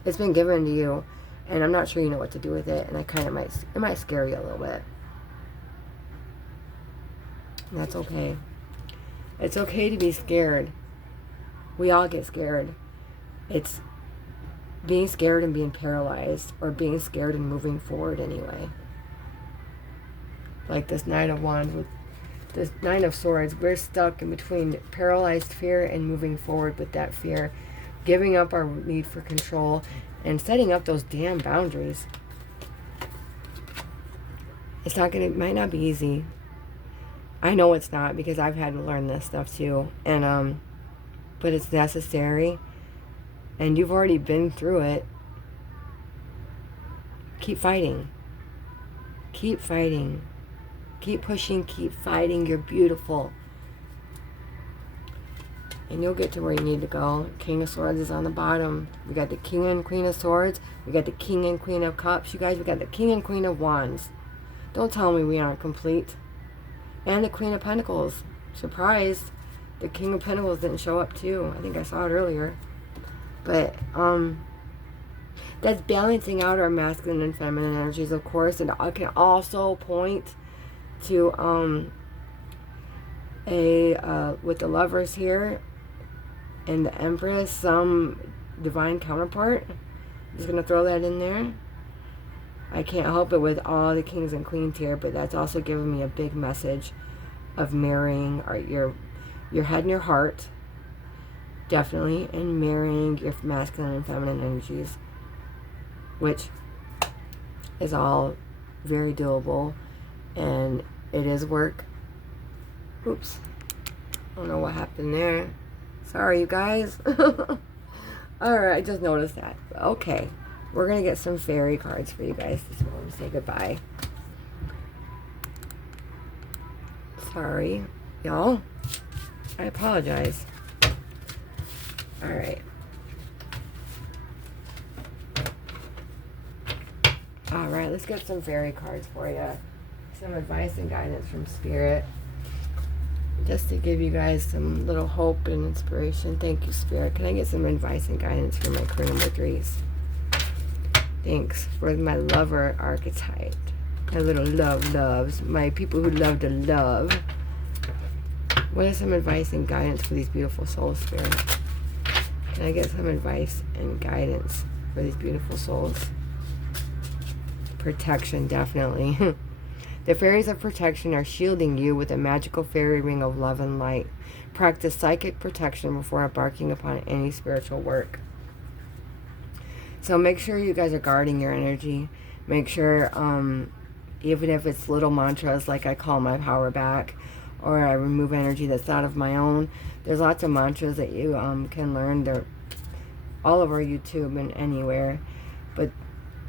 It's been given to you, and I'm not sure you know what to do with it. And it might scare you a little bit. And that's okay. It's okay to be scared. We all get scared. It's being scared and being paralyzed, or being scared and moving forward anyway. Like this Knight of Wands with this Nine of Swords, we're stuck in between paralyzed fear and moving forward with that fear, giving up our need for control and setting up those damn boundaries. It might not be easy. I know it's not, because I've had to learn this stuff too, and but it's necessary, and you've already been through it. Keep fighting. Keep fighting. Keep pushing, keep fighting. You're beautiful. And you'll get to where you need to go. King of Swords is on the bottom. We got the King and Queen of Swords. We got the King and Queen of Cups. You guys, we got the King and Queen of Wands. Don't tell me we aren't complete. And the Queen of Pentacles. Surprised. The King of Pentacles didn't show up too. I think I saw it earlier. But, that's balancing out our masculine and feminine energies, of course. And I can also point to with the Lovers here and the Empress, some divine counterpart. I'm just gonna throw that in there. I can't help it with all the kings and queens here, but that's also giving me a big message of marrying your head and your heart, definitely, and marrying your masculine and feminine energies, which is all very doable. And it is work. Oops. I don't know what happened there. Sorry, you guys. Alright, I just noticed that. Okay. We're going to get some fairy cards for you guys this morning to say goodbye. Sorry, y'all. I apologize. Alright. Alright, let's get some fairy cards for you. Some advice and guidance from Spirit, just to give you guys some little hope and inspiration. Thank you, Spirit. Can I get some advice and guidance for my crew number 3s? Thanks. For my lover archetype, my little loves, my people who love to love. What is some advice and guidance for these beautiful souls, Spirit? Can I get some advice and guidance for these beautiful souls? Protection, definitely. The fairies of protection are shielding you with a magical fairy ring of love and light. Practice psychic protection before embarking upon any spiritual work. So make sure you guys are guarding your energy. Make sure, even if it's little mantras like I call my power back, or I remove energy that's not of my own. There's lots of mantras that you can learn. They're all over YouTube and anywhere. But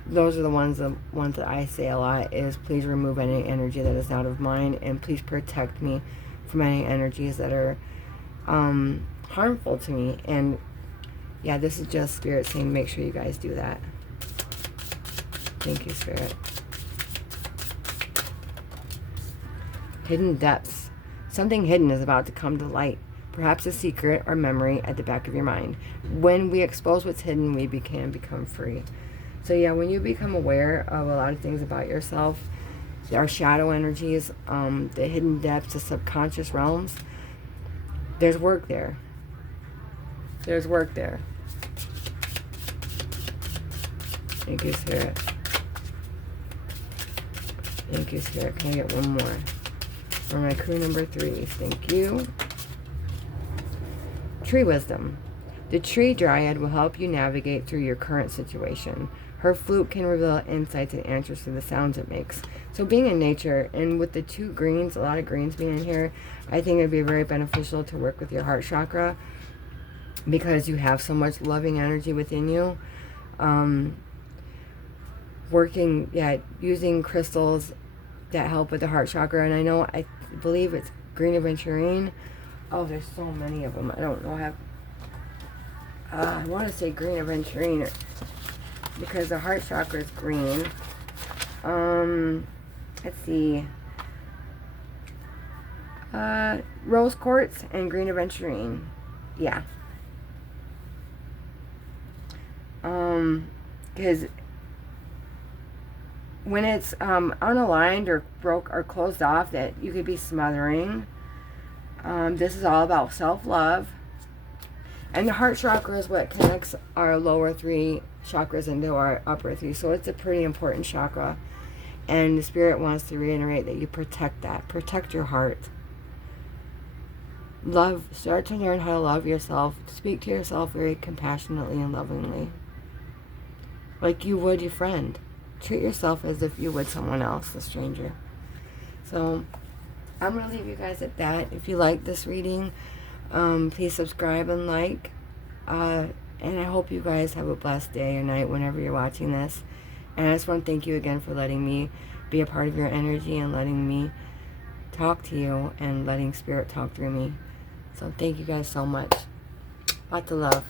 those are the ones that I say a lot is please remove any energy that is not of mine, and please protect me from any energies that are harmful to me. And yeah, this is just Spirit saying make sure you guys do that. Thank you, Spirit. Hidden depths. Something hidden is about to come to light. Perhaps a secret or memory at the back of your mind. When we expose what's hidden, we can become free. So yeah, when you become aware of a lot of things about yourself, our shadow energies, the hidden depths, the subconscious realms, there's work there. There's work there. Thank you, Spirit. Thank you, Spirit. Can I get one more? For my crew number 3. Thank you. Tree wisdom. The tree dryad will help you navigate through your current situation. Her flute can reveal insights and answers to the sounds it makes. So being in nature, and with the 2 greens, a lot of greens being in here, I think it would be very beneficial to work with your heart chakra because you have so much loving energy within you. Using crystals that help with the heart chakra. And I believe it's green aventurine. Oh, there's so many of them. I don't know. I want to say green aventurine because the heart chakra is green. Let's see. Rose quartz and green aventurine. Yeah. Because when it's unaligned or broke or closed off, that you could be smothering. This is all about self-love. And the heart chakra is what connects our lower 3 chakras into our upper 3. So it's a pretty important chakra. And the Spirit wants to reiterate that you protect that. Protect your heart. Start to learn how to love yourself. Speak to yourself very compassionately and lovingly. Like you would your friend. Treat yourself as if you would someone else, a stranger. So I'm going to leave you guys at that. If you like this reading, please subscribe and like. And I hope you guys have a blessed day or night whenever you're watching this. And I just want to thank you again for letting me be a part of your energy and letting me talk to you and letting Spirit talk through me. So thank you guys so much. Lots of love.